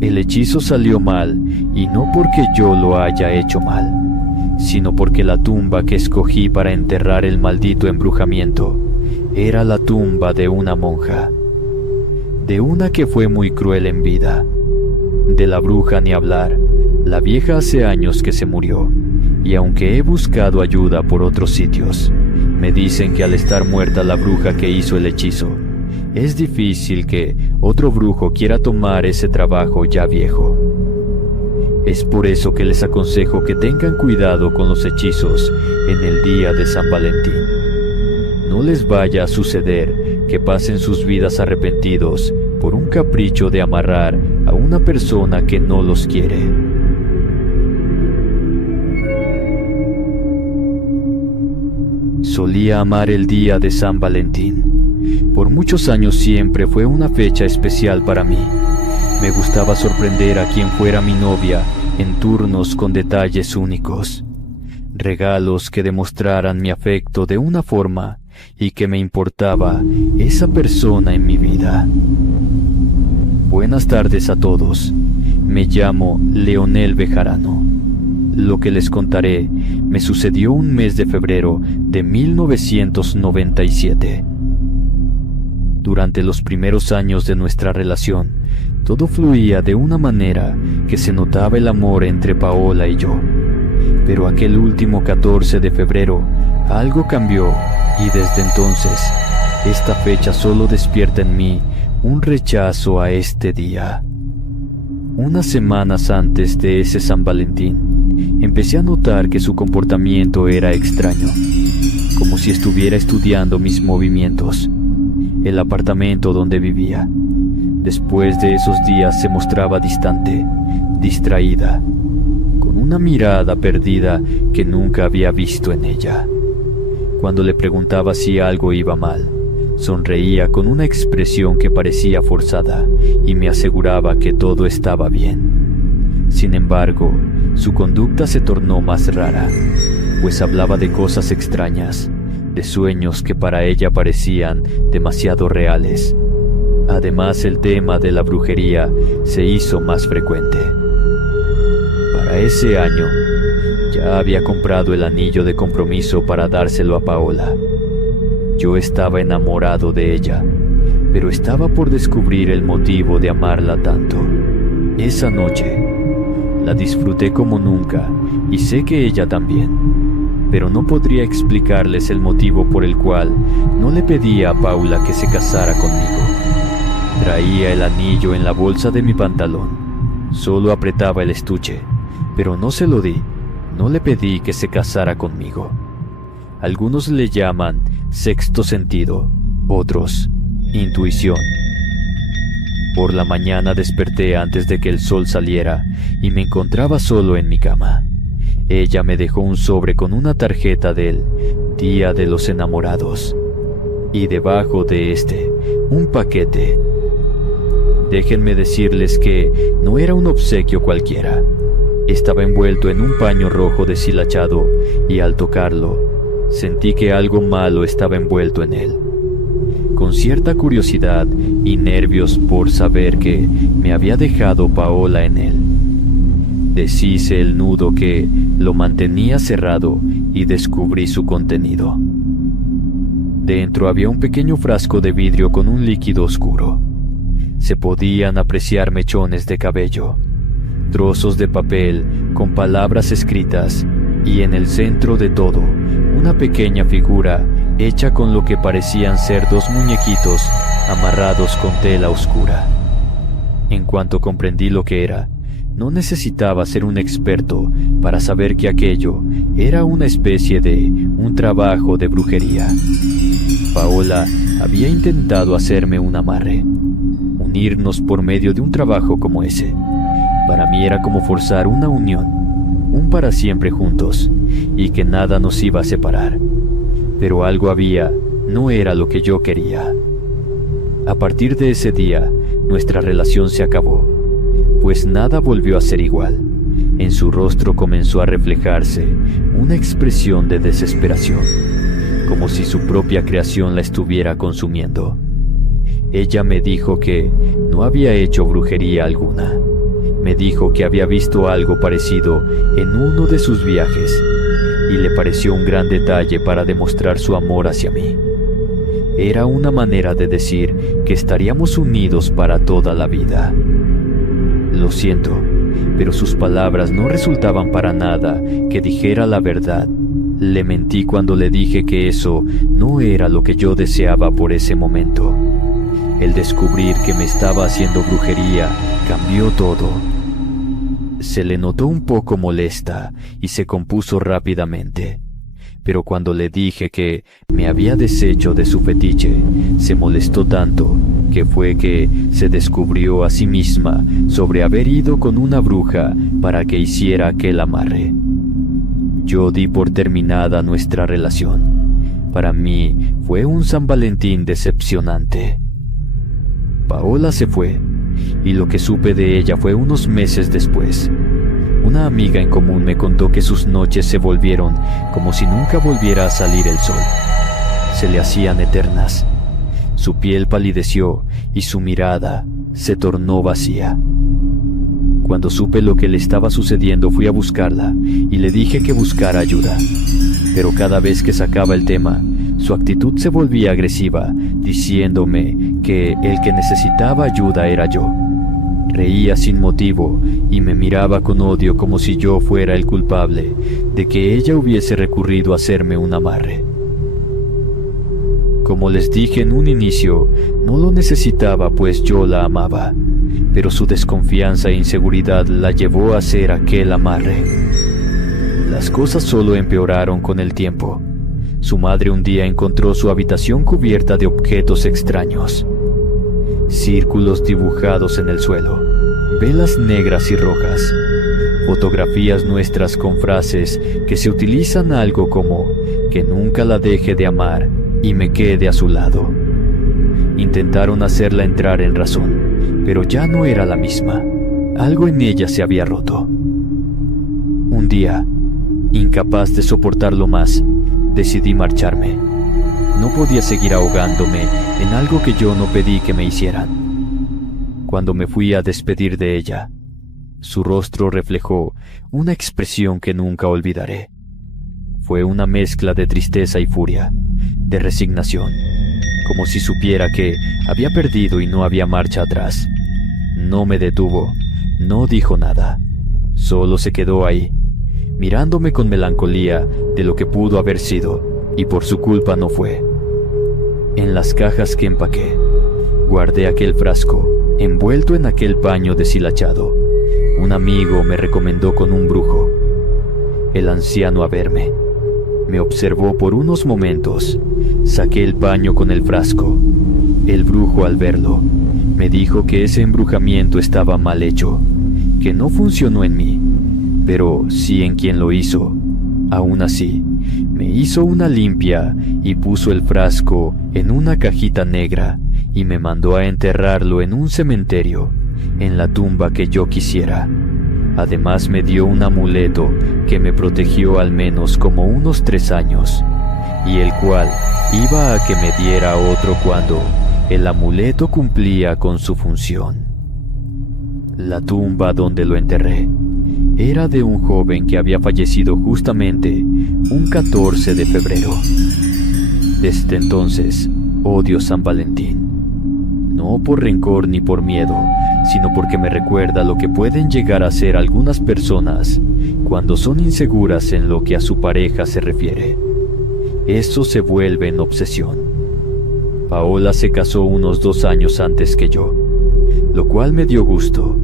El hechizo salió mal y no porque yo lo haya hecho mal, sino porque la tumba que escogí para enterrar el maldito embrujamiento era la tumba de una monja, de una que fue muy cruel en vida. De la bruja ni hablar, la vieja hace años que se murió. Y aunque he buscado ayuda por otros sitios, me dicen que al estar muerta la bruja que hizo el hechizo, es difícil que otro brujo quiera tomar ese trabajo ya viejo. Es por eso que les aconsejo que tengan cuidado con los hechizos en el día de San Valentín. No les vaya a suceder que pasen sus vidas arrepentidos por un capricho de amarrar a una persona que no los quiere. Solía amar el día de San Valentín. Por muchos años siempre fue una fecha especial para mí. Me gustaba sorprender a quien fuera mi novia en turnos con detalles únicos. Regalos que demostraran mi afecto de una forma y que me importaba esa persona en mi vida. Buenas tardes a todos. Me llamo Leonel Bejarano. Lo que les contaré me sucedió un mes de febrero de 1997. Durante los primeros años de nuestra relación, todo fluía de una manera que se notaba el amor entre Paola y yo. Pero aquel último 14 de febrero, algo cambió y desde entonces, esta fecha solo despierta en mí un rechazo a este día. Unas semanas antes de ese San Valentín, empecé a notar que su comportamiento era extraño, como si estuviera estudiando mis movimientos, el apartamento donde vivía. Después de esos días se mostraba distante, distraída, con una mirada perdida que nunca había visto en ella. Cuando le preguntaba si algo iba mal, sonreía con una expresión que parecía forzada y me aseguraba que todo estaba bien. Sin embargo, su conducta se tornó más rara, pues hablaba de cosas extrañas, de sueños que para ella parecían demasiado reales. Además, el tema de la brujería se hizo más frecuente. Para ese año, ya había comprado el anillo de compromiso para dárselo a Paola. Yo estaba enamorado de ella, pero estaba por descubrir el motivo de amarla tanto. Esa noche, la disfruté como nunca y sé que ella también, pero no podría explicarles el motivo por el cual no le pedía a Paula que se casara conmigo. Traía el anillo en la bolsa de mi pantalón, solo apretaba el estuche, pero no se lo di, no le pedí que se casara conmigo. Algunos le llaman sexto sentido, otros intuición. Por la mañana desperté antes de que el sol saliera y me encontraba solo en mi cama. ella me dejó un sobre con una tarjeta del Día de los Enamorados y debajo de este un paquete. Déjenme decirles que no era un obsequio cualquiera. Estaba envuelto en un paño rojo deshilachado y al tocarlo sentí que algo malo estaba envuelto en él. Con cierta curiosidad y nervios por saber que me había dejado Paola en él, deshice el nudo que lo mantenía cerrado y descubrí su contenido. Dentro había un pequeño frasco de vidrio con un líquido oscuro. Se podían apreciar mechones de cabello, trozos de papel con palabras escritas y en el centro de todo, una pequeña figura hecha con lo que parecían ser dos muñequitos amarrados con tela oscura. En cuanto comprendí lo que era, no necesitaba ser un experto para saber que aquello era una especie de un trabajo de brujería. Paola había intentado hacerme un amarre, unirnos por medio de un trabajo como ese. Para mí era como forzar una unión, un para siempre juntos, y que nada nos iba a separar. Pero algo había, no era lo que yo quería. A partir de ese día, nuestra relación se acabó, pues nada volvió a ser igual. En su rostro comenzó a reflejarse una expresión de desesperación, como si su propia creación la estuviera consumiendo. Ella me dijo que no había hecho brujería alguna. Me dijo que había visto algo parecido en uno de sus viajes y le pareció un gran detalle para demostrar su amor hacia mí. Era una manera de decir que estaríamos unidos para toda la vida. Lo siento, pero sus palabras no resultaban para nada que dijera la verdad. Le mentí cuando le dije que eso no era lo que yo deseaba por ese momento. El descubrir que me estaba haciendo brujería cambió todo. Se le notó un poco molesta y se compuso rápidamente. Pero cuando le dije que me había deshecho de su fetiche, se molestó tanto que fue que se descubrió a sí misma sobre haber ido con una bruja para que hiciera aquel amarre. Yo di por terminada nuestra relación. Para mí fue un San Valentín decepcionante. Paola se fue, y lo que supe de ella fue unos meses después. Una amiga en común me contó que sus noches se volvieron como si nunca volviera a salir el sol. Se le hacían eternas. Su piel palideció y su mirada se tornó vacía. Cuando supe lo que le estaba sucediendo, fui a buscarla y le dije que buscara ayuda. Pero cada vez que sacaba el tema, su actitud se volvía agresiva, diciéndome que el que necesitaba ayuda era yo. Reía sin motivo y me miraba con odio como si yo fuera el culpable de que ella hubiese recurrido a hacerme un amarre. Como les dije en un inicio, no lo necesitaba pues yo la amaba, pero su desconfianza e inseguridad la llevó a hacer aquel amarre. Las cosas solo empeoraron con el tiempo. Su madre un día encontró su habitación cubierta de objetos extraños. Círculos dibujados en el suelo, velas negras y rojas, fotografías nuestras con frases que se utilizan algo como que nunca la deje de amar y me quede a su lado. Intentaron hacerla entrar en razón, pero ya no era la misma. Algo en ella se había roto. Un día, incapaz de soportarlo más, decidí marcharme. No podía seguir ahogándome en algo que yo no pedí que me hicieran. Cuando me fui a despedir de ella, su rostro reflejó una expresión que nunca olvidaré. Fue una mezcla de tristeza y furia, de resignación, como si supiera que había perdido y no había marcha atrás. No me detuvo, no dijo nada, solo se quedó ahí, mirándome con melancolía de lo que pudo haber sido, y por su culpa no fue. En las cajas que empaqué, guardé aquel frasco, envuelto en aquel paño deshilachado. Un amigo me recomendó con un brujo. El anciano a verme, me observó por unos momentos, saqué el paño con el frasco. El brujo al verlo, me dijo que ese embrujamiento estaba mal hecho, que no funcionó en mí, pero sí en quien lo hizo. Aún así, me hizo una limpia y puso el frasco en una cajita negra y me mandó a enterrarlo en un cementerio, en la tumba que yo quisiera. Además me dio un amuleto que me protegió al menos como unos 3 años, y el cual iba a que me diera otro cuando el amuleto cumplía con su función. La tumba donde lo enterré era de un joven que había fallecido justamente un 14 de febrero. Desde entonces odio San Valentín, no por rencor ni por miedo, sino porque me recuerda lo que pueden llegar a ser algunas personas cuando son inseguras en lo que a su pareja se refiere. Eso se vuelve en obsesión. Paola se casó unos 2 años antes que yo, lo cual me dio gusto.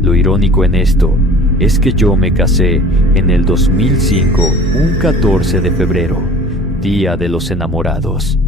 Lo irónico en esto es que yo me casé en el 2005, un 14 de febrero, Día de los Enamorados.